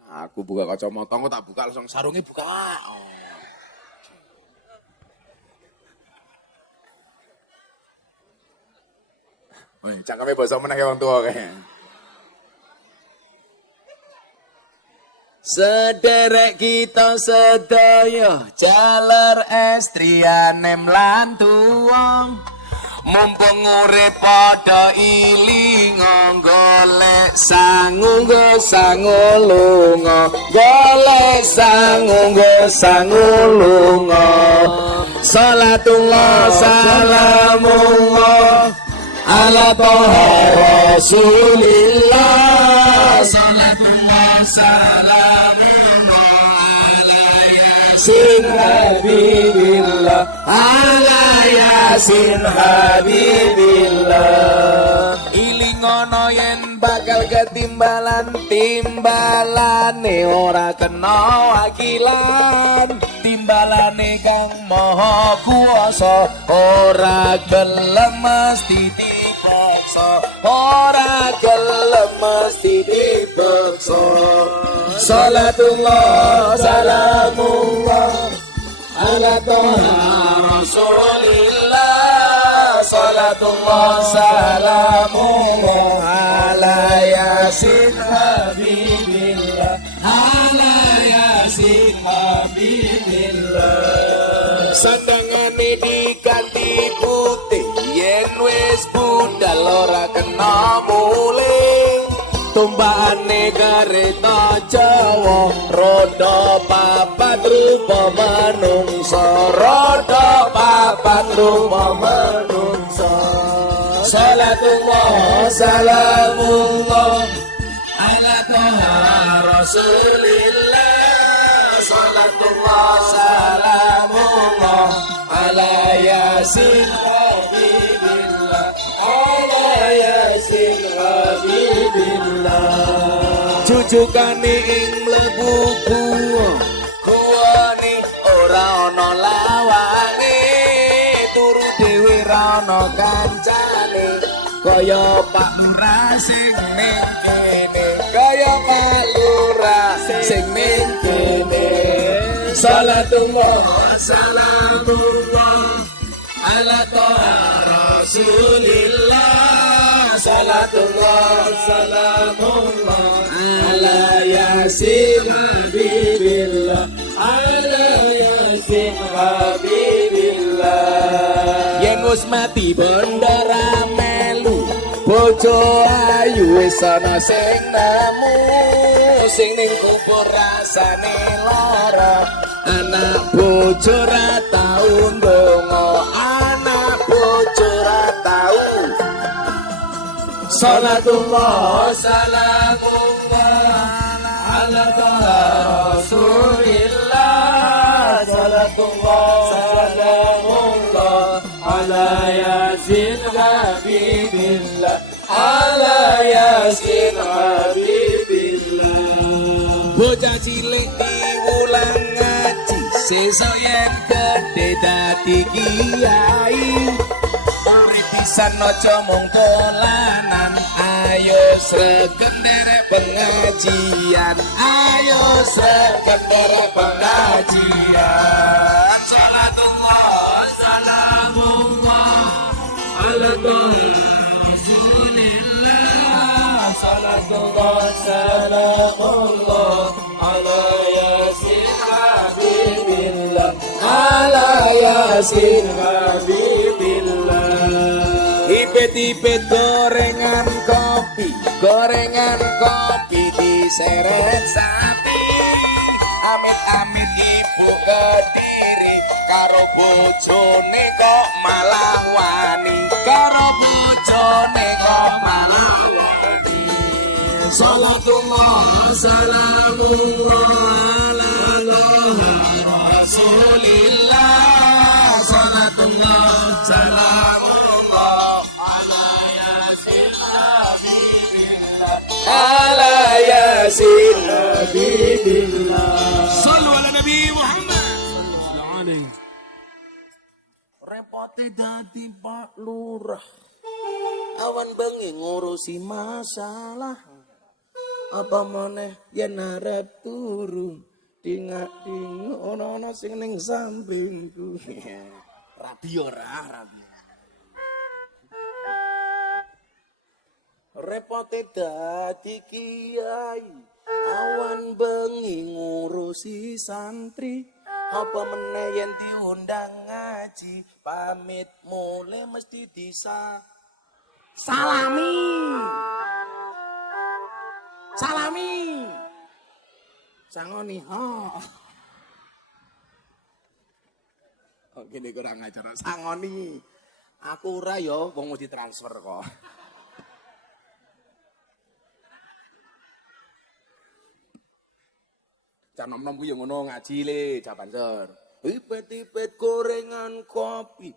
Aku buka kacamata, kok tak buka langsung sarungnya buka. Oh. Wih, cangkeme basa meneh wong tuwa kae. Sederek kita sedaya jaler estrianem lan tuwong. Mumpung urip padha ilinga golek sangu lunga golek sangu lunga salatullah salamullah ala toha rasulillah salatullah salamullah ala yasin habibillah ala yasin habibillah. Ilingono yen bakal timbalane ora kena wakilan. Timbalane kang maha kuwasa ora gelem mesti dipaksa. Ora gelem mesti dipaksa. Salatullah salamullah ala toha rasulillah salatullah salamullah ala yasin habibillah ala yasin habibillah. Sandangane diganti putih yen wis budal ora kena mulih. Tumbakane kereta Jawa roda papat rupa manungsa roda papat rupa manungsa. Salatullah salamullah ala toha rasulillah salatullah salamullah ala yasin habibillah ala yasin habibillah. Jujukane ing mlebu kuwane ora ana lawange turu dhewe ra ana kancane kaya Pak Lurah sing ning kene kaya Pak Lurah sing ning kene. Salatullah salamullah ala toha Rasulillah. Salatullah salamullah ala yasin habibillah. Ala yasin habibillah. Yen wis mati bendera melu, bojo ayu wis ana sing nemu, sing ning kubur rasane lara. Anak bojo ra tau ndonga, anak bojo ra tau. Salatullah salamullah ala Rasulillah. Salatullah salamullah ala yasin habibillah. Ala yasin habibillah. Bocah cilik diulang ngaji, sesuk yen gedhe dadi kiai. Urip pisan aja mung dolanan, ayo sregep nderek pengajian. Ayo sregep nderek pengajian. Salatullah salamullah ala Rasulillah. Salatullah salamullah ala yasin habibillah. Ala yasin habibillah. Ipet-ipet gorengan kopi, gorengan kopi diseret sapi. Amit-amit ibu Kediri, karo bojone kok malah wani. Karo bojone kok malah wani. Salatullah salamullah ala Rasulillah. Salatullah salamullah ala yasin habibillah. Ala yasin habibillah. Sallu ala Nabi Muhammad. Repote dadi Pak Lurah, awan bengi ngurusi masalah. Apa meneh yen arep turu, dingak-dinguk ana sing ning sampingku. Radio ra. Repote dadi kiai, awan bengi ngurusi santri. Apa meneh yen diundang ngaji, pamit mulai mesti salami. Sangoni Oke, ini kurang ajar. Sangoni. Aku ora ya wong mau ditransfer kok. Canom-nom ku yo ngono ngaji le, Japanser. Ipet-ipet gorengan kopi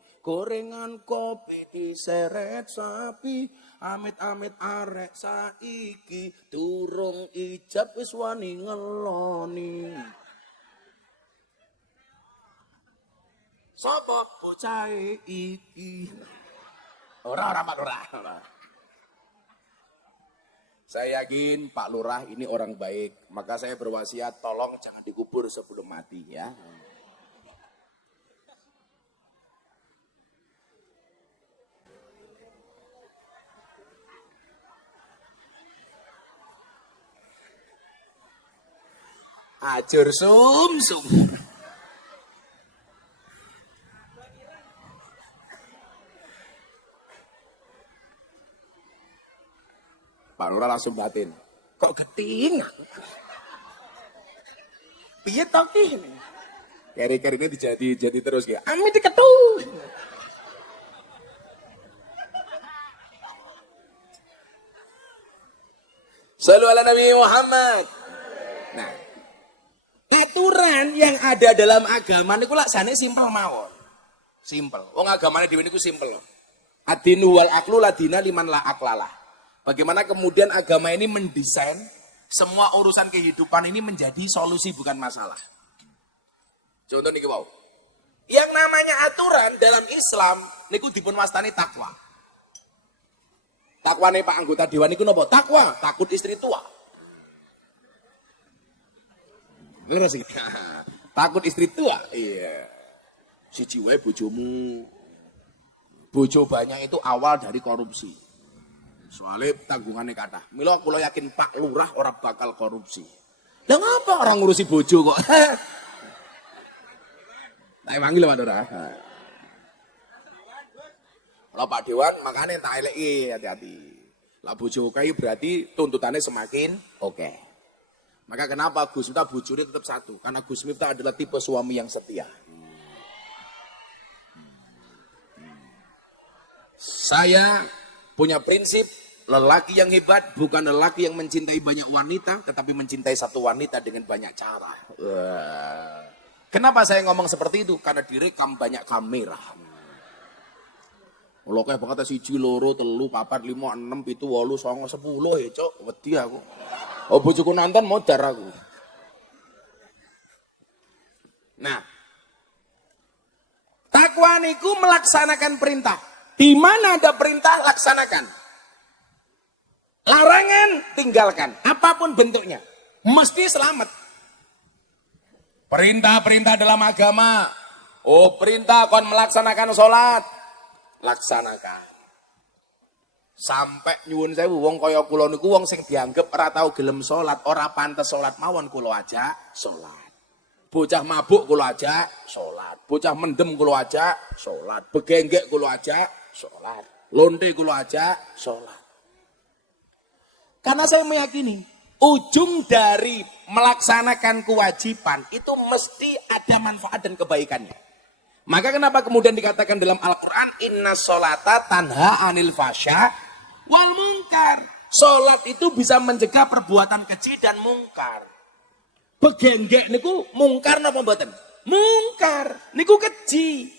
diseret sapi. Amit-amit arek saiki durung ijab wis wani ngeloni. Sapa bocahe iki? Ora Pak Lurah. Saya yakin Pak Lurah ini orang baik, maka saya berwasiat tolong jangan dikubur sebelum mati ya. Ajur sum. Pak Lurah langsung batin. Kok geting? Piye to ki? Keri-keri ini jadi terus ki. Ami diketu. Shallu ala Nabi Muhammad. Nah, aturan yang ada dalam agama niku laksane simpel mawon. Simpel. Wong agamane dhewe niku simpel. Adinu wal aqlu ladina liman la aqlalah. Bagaimana kemudian agama ini mendesain semua urusan kehidupan ini menjadi solusi bukan masalah. Contoh niki wau. Yang namanya aturan dalam Islam niku dipun wastani takwa. Takwane Pak anggota dewan niku napa? Takwa, takut istri tua. Leres iki. Takut istri tua. Iya. Siji wae bojomu. Bojo banyak itu awal dari korupsi. Soalnya tanggungannya kata. Milo kula yakin Pak Lurah orang bakal korupsi. Lah ngapa orang ngurusi bojo kok? Tak manggil Pak Lurah. Kalau Pak Dewan makanya tak eleki hati-hati. Lah bojo kayu berarti tuntutannya semakin oke. Maka kenapa Gus Miftah bojone tetap satu? Karena Gus Miftah adalah tipe suami yang setia. Saya punya prinsip, lelaki yang hebat bukan lelaki yang mencintai banyak wanita, tetapi mencintai satu wanita dengan banyak cara. Kenapa saya ngomong seperti itu? Karena direkam banyak kamera. Kalau kayak banget siji loro telu papat 5 6 7 8 9 10 ya cok, wedi aku. Oh bojoku nonton modar aku. Nah, takwa niku melaksanakan perintah. Di mana ada perintah laksanakan. Larangan tinggalkan, apapun bentuknya, mesti selamat. Perintah-perintah dalam agama. Oh perintah kon melaksanakan sholat. Laksanakan. Sampai nyuwun sewu wong kaya kula niku wong sing dianggep ora tau gelem salat, ora pantes salat mawon kula aja salat. Bocah mabuk kula aja salat. Bocah mendem kula aja salat. Begenggek kula aja salat. Lonte kula aja salat. Karena saya meyakini ujung dari melaksanakan kewajiban itu mesti ada manfaat dan kebaikannya. Maka kenapa kemudian dikatakan dalam Al-Quran inna sholata tanha anil fasya wal mungkar. Sholat itu bisa mencegah perbuatan keji dan mungkar. Begenggek niku mungkar napa mboten? Mungkar niku keji.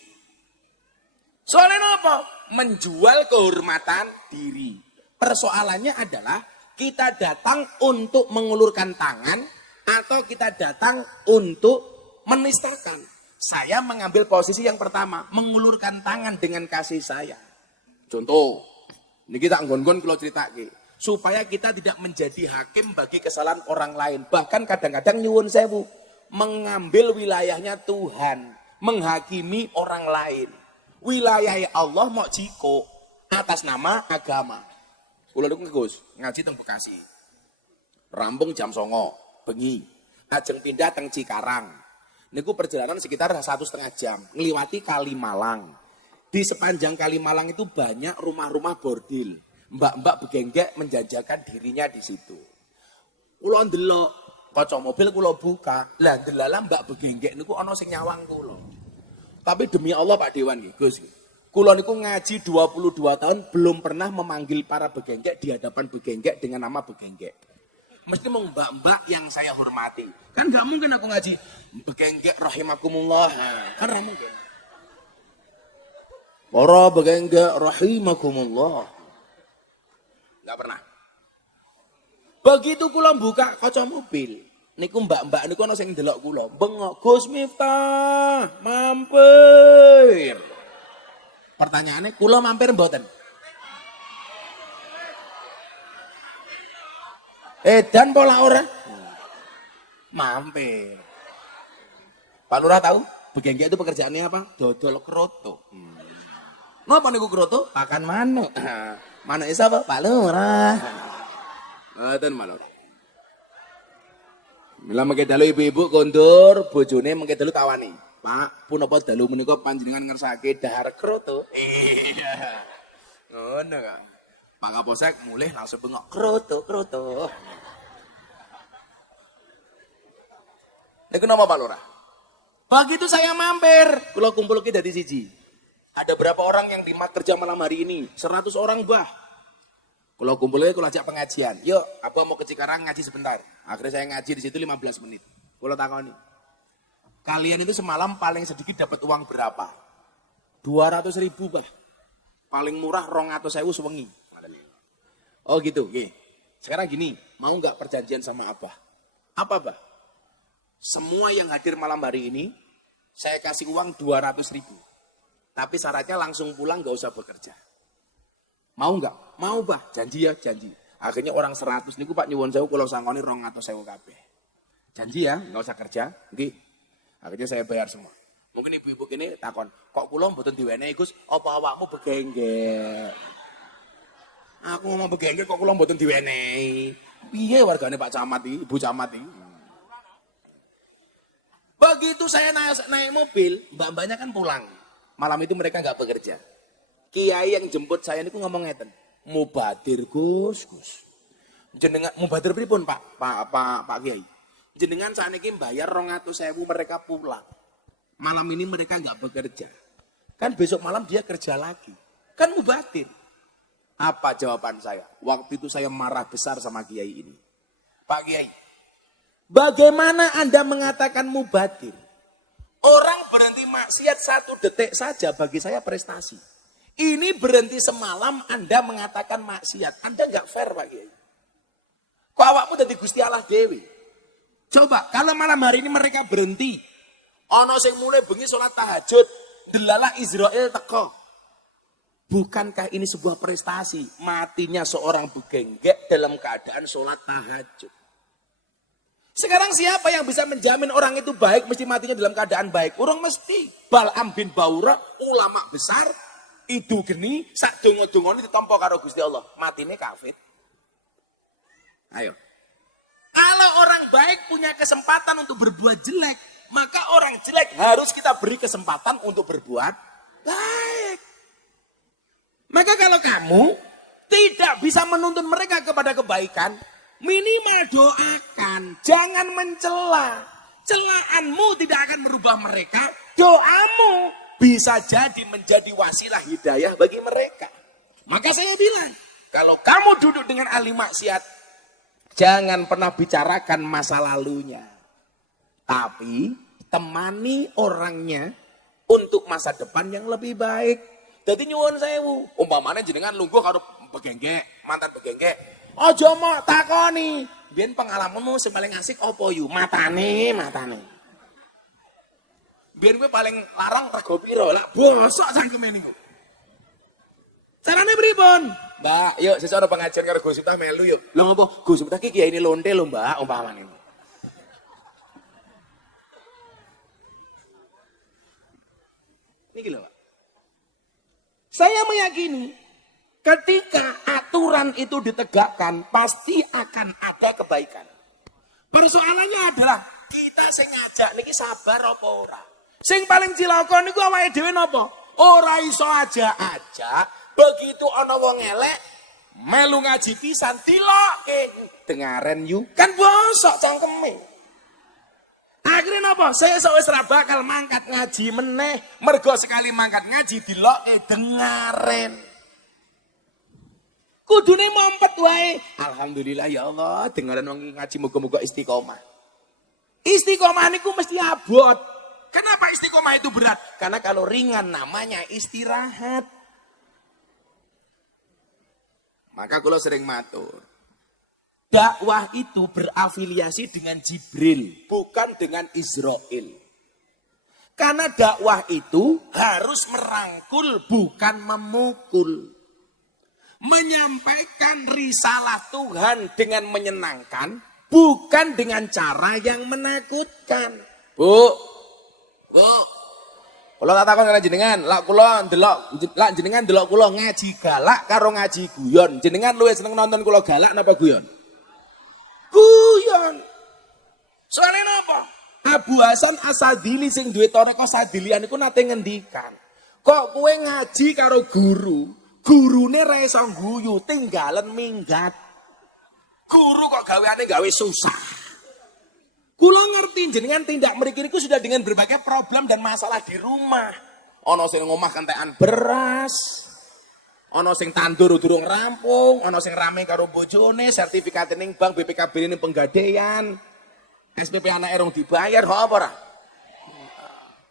Soalnya apa? Menjual kehormatan diri. Persoalannya adalah kita datang untuk mengulurkan tangan atau kita datang untuk menistakan. Saya mengambil posisi yang pertama, mengulurkan tangan dengan kasih sayang. Contoh, ini kita anggon-anggon kalau cerita supaya kita tidak menjadi hakim bagi kesalahan orang lain. Bahkan kadang-kadang nyuwun sewu, mengambil wilayahnya Tuhan, menghakimi orang lain. Wilayah Allah mau jiko atas nama agama. Kula niku Gus, ngaji teng Bekasi. Rampung jam 09.00 bengi. Ajeng pindah teng Cikarang. Niku perjalanan sekitar 1,5 jam, ngliwati Kalimalang. Di sepanjang Kalimalang itu banyak rumah-rumah bordil. Mbak-mbak begenggek menjajakan dirinya di situ. Kula ndelok, kaca mobil kula buka, lah ndelalah mbak begenggek niku ana sing nyawang kula. Tapi demi Allah Pak Dewan nggih, Gus. Kula niku ngaji 22 tahun belum pernah memanggil para begenggek di hadapan begenggek dengan nama begenggek. Mesti mau mbak-mbak yang saya hormati. Kan gak mungkin aku ngaji begenggek rahimakumullah. Kan gak mungkin. Para begenggek rahimakumullah. Gak pernah. Begitu kula buka kaca mobil, niku mbak-mbak niku ana sing ndelok kula. Bengok, Gus Miftah, mampir. Pertanyaannya, kula mampir mboten? Dan pola ora? Mampir. Pak Lurah tahu? Begenggek itu pekerjaannya apa? Dodol kroto. Napa niku kroto? Pakan manuk. Manuk isa apa? Pak Lurah. Ngoten Pak Lurah. Mila mengke dalu ibu-ibu kondur, bojone mengke dalu tawani. Pak, punapa dalu menika panjenengan ngersake dahar kroto? Iya. Ngono kok. Pak Kapolsek mulih langsung bengok kroto. Niku napa Pak Lurah? Begitu saya mampir, kula kumpul ki dadi siji. Ada berapa orang yang di kerja malam hari ini? 100 orang bah. Kula kumpulnya kula ajak pengajian. Yuk, apa mau ke Cikarang ngaji sebentar. Akhirnya saya ngaji di situ 15 menit. Kula takoni. Kalian itu semalam paling sedikit dapat uang berapa? 200.000 bah. Paling murah 200.000 sewengi. Oh gitu, oke. Sekarang gini, mau nggak perjanjian sama Abah? Apa bah? Semua yang hadir malam hari ini, saya kasih uang 200.000. Tapi syaratnya langsung pulang, nggak usah bekerja. Mau nggak? Mau bah, janji ya, janji. Akhirnya orang 100 niku Pak nyuwun sewu kula sangoni 200.000 kabeh. Janji ya, nggak usah kerja. Oke. Akhirnya saya bayar semua. Mungkin ibu-ibu kene takon, kok kula mboten diwenehi Gus, apa awakmu begenggek? Aku ngomong begenggek kok kula mboten diwenehi. Piye wargane Pak Camat iki, Ibu Camat iki? Begitu saya naik mobil, mbak-mbaknya kan pulang. Malam itu mereka nggak bekerja. Kiai yang jemput saya niku ngomong ngeten, mubadir Gus. Jenengan mubadir pripun Pak Kiai? Jenengan sakniki bayar 200.000 mereka pulang. Malam ini mereka nggak bekerja. Kan besok malam dia kerja lagi. Kan mubadir. Apa jawaban saya? Waktu itu saya marah besar sama Kiai ini. Pak Kiai, bagaimana Anda mengatakan mubadir? Orang berhenti maksiat 1 detik saja bagi saya prestasi. Ini berhenti semalam Anda mengatakan maksiat. Anda nggak fair Pak Kiai. Kok awakmu dadi Gusti Allah dewi? Coba kalau malam hari ini mereka berhenti. Ono sing mulai bengi sholat tahajud. Delala Israel teko. Bukankah ini sebuah prestasi? Matinya seorang begenggek dalam keadaan sholat tahajud. Sekarang siapa yang bisa menjamin orang itu baik mesti matinya dalam keadaan baik? Orang mesti. Bal'am bin Baura, ulama besar, itu geni, sak dongo-dongone ditampa karo Gusti Allah. Matine kafir. Ayo. Kalau orang baik punya kesempatan untuk berbuat jelek, maka orang jelek harus kita beri kesempatan untuk berbuat baik. Maka kalau kamu tidak bisa menuntun mereka kepada kebaikan, minimal doakan, jangan mencela. Celaanmu tidak akan merubah mereka, doamu bisa jadi menjadi wasilah hidayah bagi mereka. Maka saya bilang, kalau kamu duduk dengan ahli maksiat, jangan pernah bicarakan masa lalunya. Tapi temani orangnya untuk masa depan yang lebih baik. Jadi nyuwun sewu, umpamane jenengan lungguh karo begenggek, mantan begenggek. Aja mok takoni, biyen pengalamanmu sing paling asik apa yu? Matane. Biyen kowe paling larang rego piro? Lah bosok cangkeme niku. Carane pripun? Mbak, yuk sesuk ana pengajian karo Gus Miftah melu yuk. Lho ngopo? Gus Miftah iki kiai ini lonte lho, Mbak, umpamane. Niki lho, Pak. Saya meyakini ketika aturan itu ditegakkan pasti akan ada kebaikan. Persoalannya adalah kita sing ngajak niki sabar apa ora. Sing paling cilaka niku awake dhewe napa? Ora iso aja begitu ana wong elek melu ngaji pisan dilokke dengaren yu kan bosok cangkeme. Akhirnya napa? Saya wis ora bakal mangkat ngaji meneh. Mergo sekali mangkat ngaji dilokke dengaren. Kudune mampet wae. Alhamdulillah ya Allah, dengaren wong ngaji muga-muga istiqomah. Istiqomah niku mesti abot. Kenapa istiqomah itu berat? Karena kalau ringan namanya istirahat. Maka kula sering matur. Dakwah itu berafiliasi dengan Jibril, bukan dengan Israel. Karena dakwah itu harus merangkul, bukan memukul. Menyampaikan risalah Tuhan dengan menyenangkan, bukan dengan cara yang menakutkan. Bu, kalau tak takon karo jenengan, lak jenengan delok kula ngaji galak karo ngaji guyon. Jenengan luwih seneng nonton kula galak napa guyon? Guyon. Soalnya napa? Abu Hasan Asadili sing duwe toreko sadilian iku nate ngendikan, kok kowe ngaji karo gurune ra iso guyu, tinggalan minggat. Guru kok gaweane gawe susah. Kula ngerti jenengan tindak mriki niku sudah dengan berbagai problem dan masalah di rumah. Ana sing ngomah kentekan beras, ana sing tandur durung rampung, ana sing rame karo bojone, sertifikat ning bank, BPKB ning penggadaian, SPP anake rong dibayar, kok apa ora?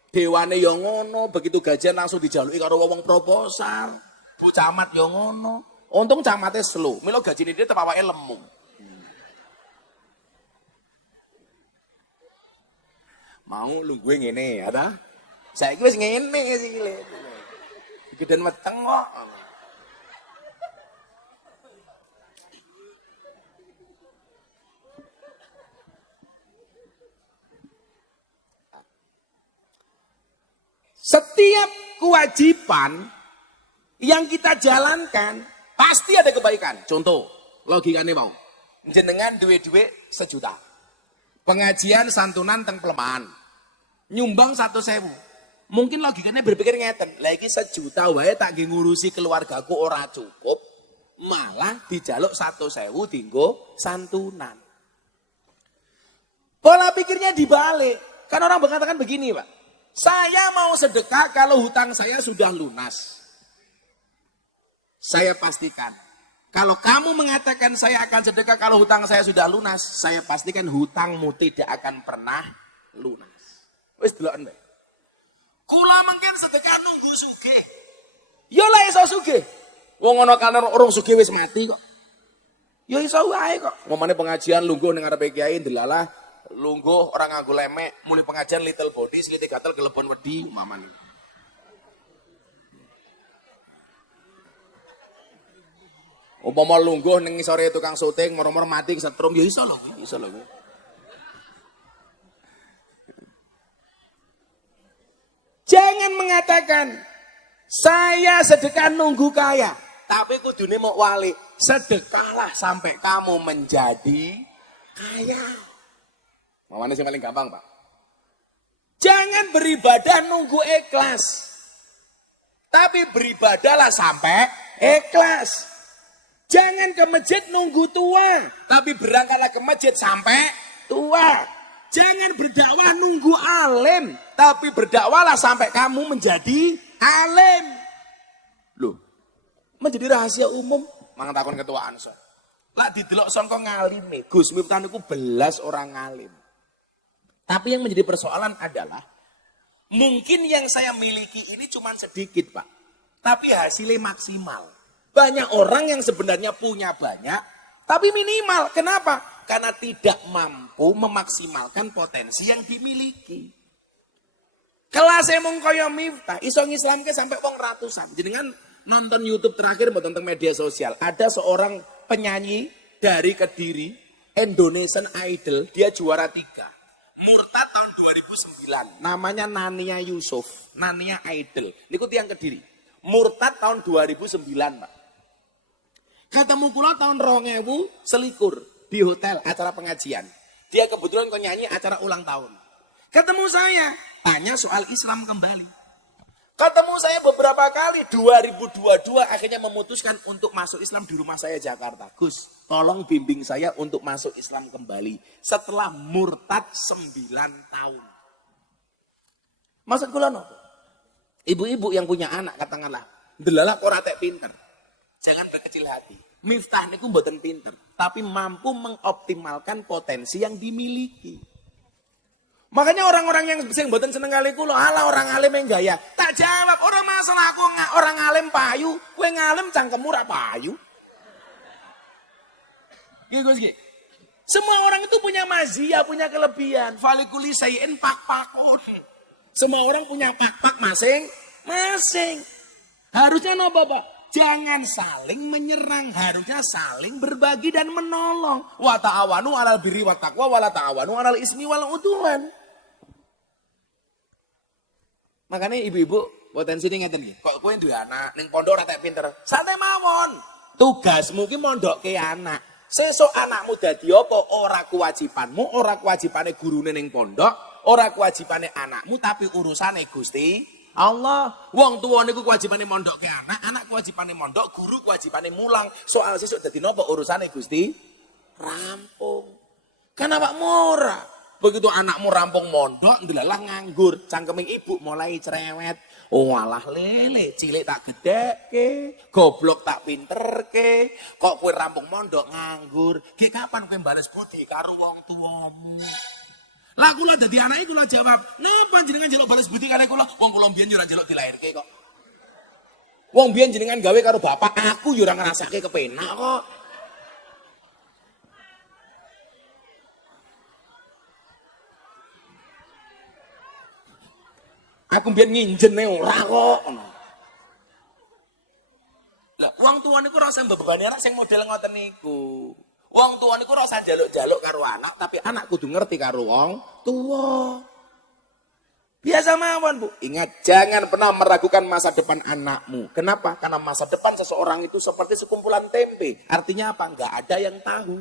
Dewane ya ngono, begitu gajian langsung dijaluki karo wong proposal. Bu camat ya ngono. Untung camate slow, mila gajine dia tetep awake lemu. Mau lu gue ngene ya ta? Saiki wis ngene sikile. Gedean weteng kok. Setiap kewajiban yang kita jalankan pasti ada kebaikan. Contoh, logikanya mau. Jenengan duit-duit 1 juta. Pengajian santunan teng pelemahan. Nyumbang 100.000. Mungkin logikanya berpikir ngeten. Lagi 1 juta wae tak ngurusi keluargaku ora cukup. Malah dijaluk 100.000 dinggo santunan. Pola pikirnya dibalik. Kan orang mengatakan begini, Pak. Saya mau sedekah kalau hutang saya sudah lunas. Saya pastikan. Kalau kamu mengatakan saya akan sedekah kalau hutang saya sudah lunas, saya pastikan hutangmu tidak akan pernah lunas. Wis deloken bae. Kula mungkin sedekah nunggu sugih. Ya lah iso sugih. Wong ana kan urung sugih wis mati kok. Ya iso wae kok. Momane pengajian lungguh ning ngarepe kiai ndelalah lungguh orang nganggo lemek, mulai pengajian little body, seliti gatel kelebon wedi, mamane. Umpama lungguh ning ngisore tukang syuting, moro-moro mati kesetrum, ya iso lho, iso lho. Jangan mengatakan saya sedekah nunggu kaya, tapi kudune mau wali. Sedekahlah sampai kamu menjadi kaya. Mamane sing paling gampang, Pak. Jangan beribadah nunggu ikhlas. Tapi beribadahlah sampai ikhlas. Jangan ke masjid nunggu tua, tapi berangkatlah ke masjid sampai tua. Jangan berdakwah nunggu alim, tapi berdakwahlah sampai kamu menjadi alim. Loh, menjadi rahasia umum. Mangan takon ketua Ansor. Lah didelok sangka ngalime, Gus Miftah niku belas orang ngalim. Tapi yang menjadi persoalan adalah mungkin yang saya miliki ini cuma sedikit, Pak. Tapi hasilnya maksimal. Banyak orang yang sebenarnya punya banyak, tapi minimal. Kenapa? Karena tidak mampu memaksimalkan potensi yang dimiliki. Kelasnya mung kaya Miftah, iso ngislamke sampai wong ratusan. Jenengan nonton YouTube terakhir, nonton media sosial, ada seorang penyanyi dari Kediri, Indonesian Idol, dia juara 3. Murtad tahun 2009, namanya Nania Yusuf, Nania Idol. Niku tiyang Kediri. Murtad tahun 2009, Pak. Ketemu kula tahun 2000 selikur di hotel acara pengajian. Dia kebetulan kok nyanyi acara ulang tahun. Ketemu saya, tanya soal Islam kembali. Ketemu saya beberapa kali, 2022 akhirnya memutuskan untuk masuk Islam di rumah saya Jakarta. Gus, tolong bimbing saya untuk masuk Islam kembali. Setelah murtad 9 tahun. Maksud kula nopo? Ibu-ibu yang punya anak katakanlah, delalah kok ora tek pinter. Jangan berkecil hati. Miftah niku mboten pinter, tapi mampu mengoptimalkan potensi yang dimiliki. Makanya orang-orang yang sing mboten seneng kali kula, ala orang alim yang gaya. Tak jawab, orang masalah aku orang alim payu, kowe ngalim cangkemmu ra payu. Gitu. Semua orang itu punya mazia, punya kelebihan. Falikuli sayin pak-pakun. Semua orang punya pak-pak masing-masing. Harusnya nopo, Pak? Jangan saling menyerang, harusnya saling berbagi dan menolong. Wa ta'awanu 'alal birri wat taqwa wa la ta'awanu 'alal ismi wal udwan. Makanya ibu-ibu potensi ini ngeten nggih. Kok kowe duwe anak ning pondok ora tek pinter. Santai mawon. Tugasmu ki mondokke anak. Sesuk anakmu dadi apa ora kewajibanmu, ora kewajibane gurune ning pondok, ora kewajibane anakmu tapi urusane Gusti Allah. Wong tuwa niku kewajibane mondokke anak, anak kewajibane mondok, guru kewajibane mulang. Soal sesuk dadi napa urusane Gusti rampung. Kan awakmu ora. Begitu anakmu rampung mondok, ndelalah nganggur, cangkeming ibu mulai cerewet. Oh alah lele, cilik tak gedekke, goblok tak pinterke. Kok kowe rampung mondok nganggur? Ki kapan kowe bales budi karo wong tuamu? Lah kula dadi anake kula jawab, "Napa jenengan njaluk bales budi karo kula? Wong kula mbiyen yo ora njaluk dilairke kok." Wong mbiyen jenengan gawe karo bapak, aku yo ora ngrasake kepenak kok. Aku mbiyen nginjene ora kok. Lah wong tuwa niku ora usah mbebani anak sing model ngoten niku. Wong tuwa niku ora usah njaluk-njaluk karo anak, tapi anak kudu ngerti karo wong tuwa. Biasa mawon, Bu. Ingat, jangan pernah meragukan masa depan anakmu. Kenapa? Karena masa depan seseorang itu seperti sekumpulan tempe. Artinya apa? Enggak ada yang tahu.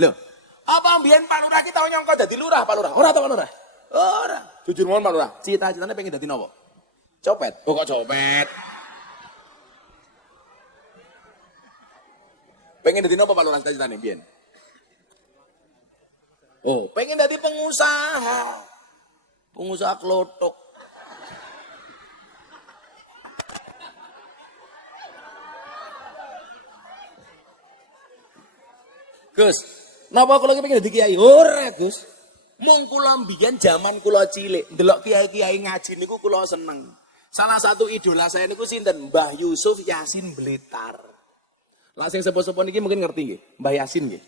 Loh, apa mbiyen Pak Lurah ki tau nyangka dadi lurah Pak Lurah? Ora tau Pak Lurah? Ora. Jujur mohon Pak Lurah, cita-citane pengen dadi napa? Copet. Oh kok copet? Pengen dadi napa Pak Lurah cita-citane mbiyen? Oh, pengen dadi pengusaha. Pengusaha klothok. Gus, napa kula iki pengen dadi kiai? Ora, Gus. Mung kula mbiyen jaman kula cilik, ndelok kiai-kiai ngaji niku kula seneng. Salah satu idola saya niku sinten? Mbah Yusuf Yasin Blitar. Lah sing sepuh-sepuh niki mungkin ngerti nggih, Mbah Yasin nggih.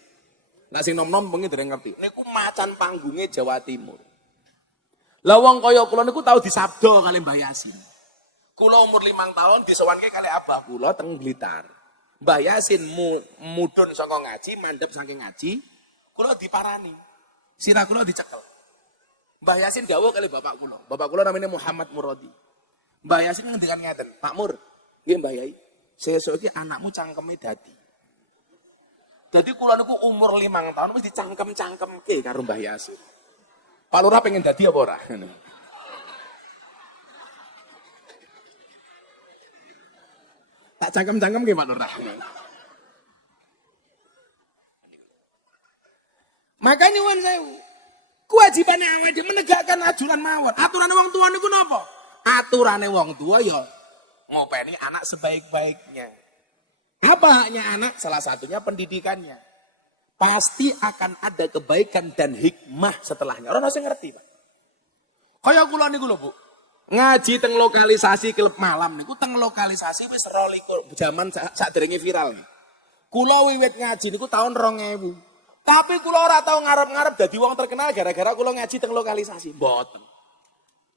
Lah sing nom-nom mungkin dereng ngerti. Niku macan panggunge Jawa Timur. Lah wong kaya kula niku tau disabda kali Mbah Yasin. Kula umur 5 tahun disowanke kali abah kula teng Blitar. Mbah Yasin mudhun saka ngaji, mandhep saking ngaji, kula diparani. Sirah kula dicekel. Mbah Yasin dawuh kali bapak kula. Bapak kula namanya Muhammad Muradi. Mbah Yasin ngendikan ngeten, "Pak Mur, nggih Mbah Yai, sesuk iki anakmu cangkeme dadi." Dadi kula niku umur 5 tahun wis dicangkem-cangkemke karo Mbah Yasin. Pak Lurah pengen dadi apa ora? Tak cangkem-cangkem Pak Lurah. Makanya nyuwun sewu. Kewajiban awake dhewe menegakkan aturan mawon. Aturane wong tua niku napa? Aturane wong tua ya ngopeni anak sebaik-baiknya. Apa haknya anak? Salah satunya pendidikannya. Pasti akan ada kebaikan dan hikmah setelahnya. Orang harus ngerti, Pak. Kaya kula niku lho, Bu. Ngaji teng lokalisasi klub malam niku teng lokalisasi wis 12 jaman sadurunge viral. Kula wiwit ngaji niku tahun 2000. Tapi kula ora tau ngarep-ngarep dadi wong terkenal gara-gara kula ngaji teng lokalisasi. Mboten.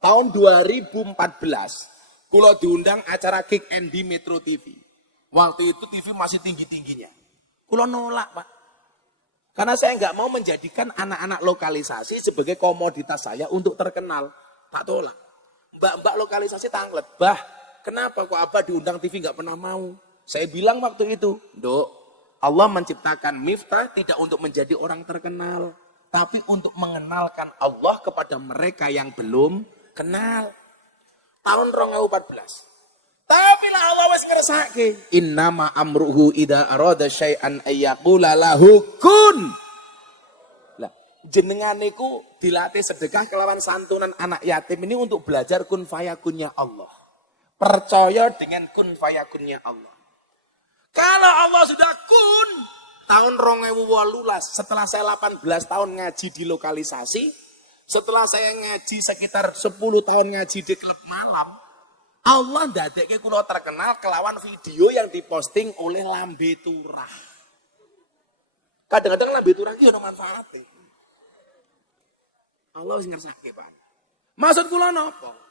Tahun 2014 kula diundang acara Kick and di Metro TV. Waktu itu TV masih tinggi-tingginya. Kula nolak, Pak. Karena saya nggak mau menjadikan anak-anak lokalisasi sebagai komoditas saya untuk terkenal. Tak tolak. Mbak-mbak lokalisasi tanglet. Bah, kenapa kok Abah diundang TV nggak pernah mau? Saya bilang waktu itu, Dok, Allah menciptakan Miftah tidak untuk menjadi orang terkenal, tapi untuk mengenalkan Allah kepada mereka yang belum kenal. Tahun 2014. Tapi lah Allah wis ngersake. Innama amruhu idza arada syai'an ayyaqula lahu kun. Lah, jenengan niku dilatih sedekah kelawan santunan anak yatim ini untuk belajar kun fayakunnya Allah. Percaya dengan kun fayakunnya Allah. Kalau Allah sudah kun, tahun 2018, setelah saya 18 tahun ngaji di lokalisasi, setelah saya ngaji sekitar 10 tahun ngaji di klub malam, Allah ndadekke kula terkenal kelawan video yang diposting oleh Lambe Turah. Kadang-kadang Lambe Turah iki ono manfaate. Allah wis ngersake, Pak. Maksud kula napa?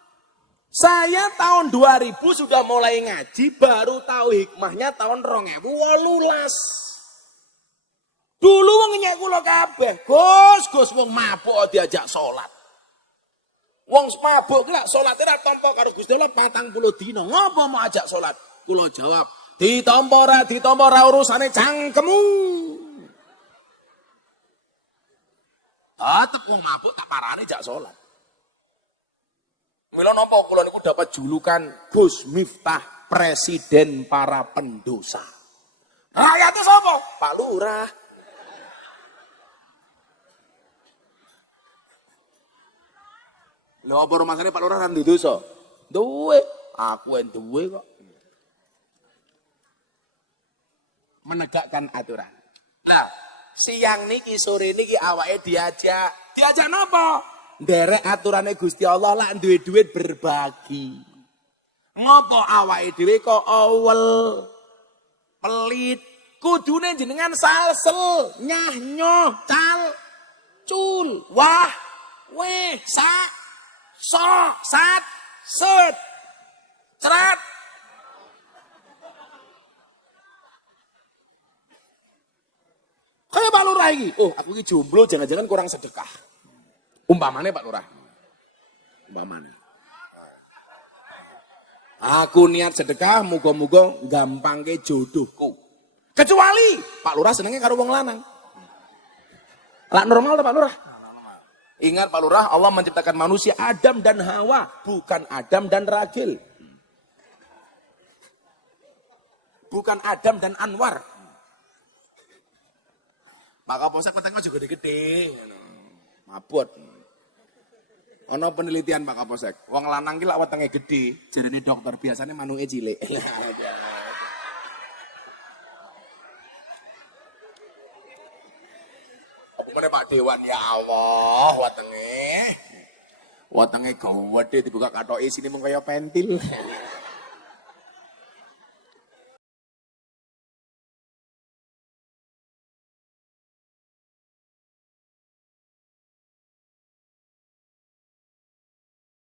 Saya tahun 2000 sudah mulai ngaji, baru tahu hikmahnya tahun 2018. Dulu wong nyek kula kabeh, Gus wong mabuk diajak salat. Wong mabuk ki lak salat ora tampa karo Gusti Allah 40 dina. Ngopo mau ajak salat? Kula jawab, ditampa ora urusane cangkemmu. Tetep wong mabuk tak parane jak salat. Mila napa kula niku dapat julukan Gus Miftah, presiden para pendosa. Rakyat itu sapa? Pak Lurah. Lho apa rumasane Pak Lurah ra duwe dosa? Duwe, aku yang duwe kok. Menegakkan aturan. Lah, siang niki sore niki awake diajak napa? Nderek aturane Gusti Allah lah duwe duit berbagi. Ngopo awake dhewe kok awel pelit? Kudune jenengan salsel, nyah nyoh, cal, cul, wah, weh, sak, so, sat, set, cerat. Kaya Pak Lurah salah iki. Oh, aku iki jomblo, jangan-jangan kurang sedekah. Umpamane Pak Lurah. Umpamane. Aku niat sedekah, muga-muga gampangke jodohku. Kecuali Pak Lurah senengnya karo wong lanang. Lah normal ta Pak Lurah? Ingat Pak Lurah, Allah menciptakan manusia Adam dan Hawa, bukan Adam dan Ragil. Bukan Adam dan Anwar. Maka posek petengnya juga gede-gede. Mabut. Ono penelitian Pak Kapolsek. Wong lanang ki lak wetenge gede, jarene dokter biasanya manuke cilik. Mene Pak Dewan ya Allah, wetenge. Wetenge gede dibuka katoke sini mung kaya pentil.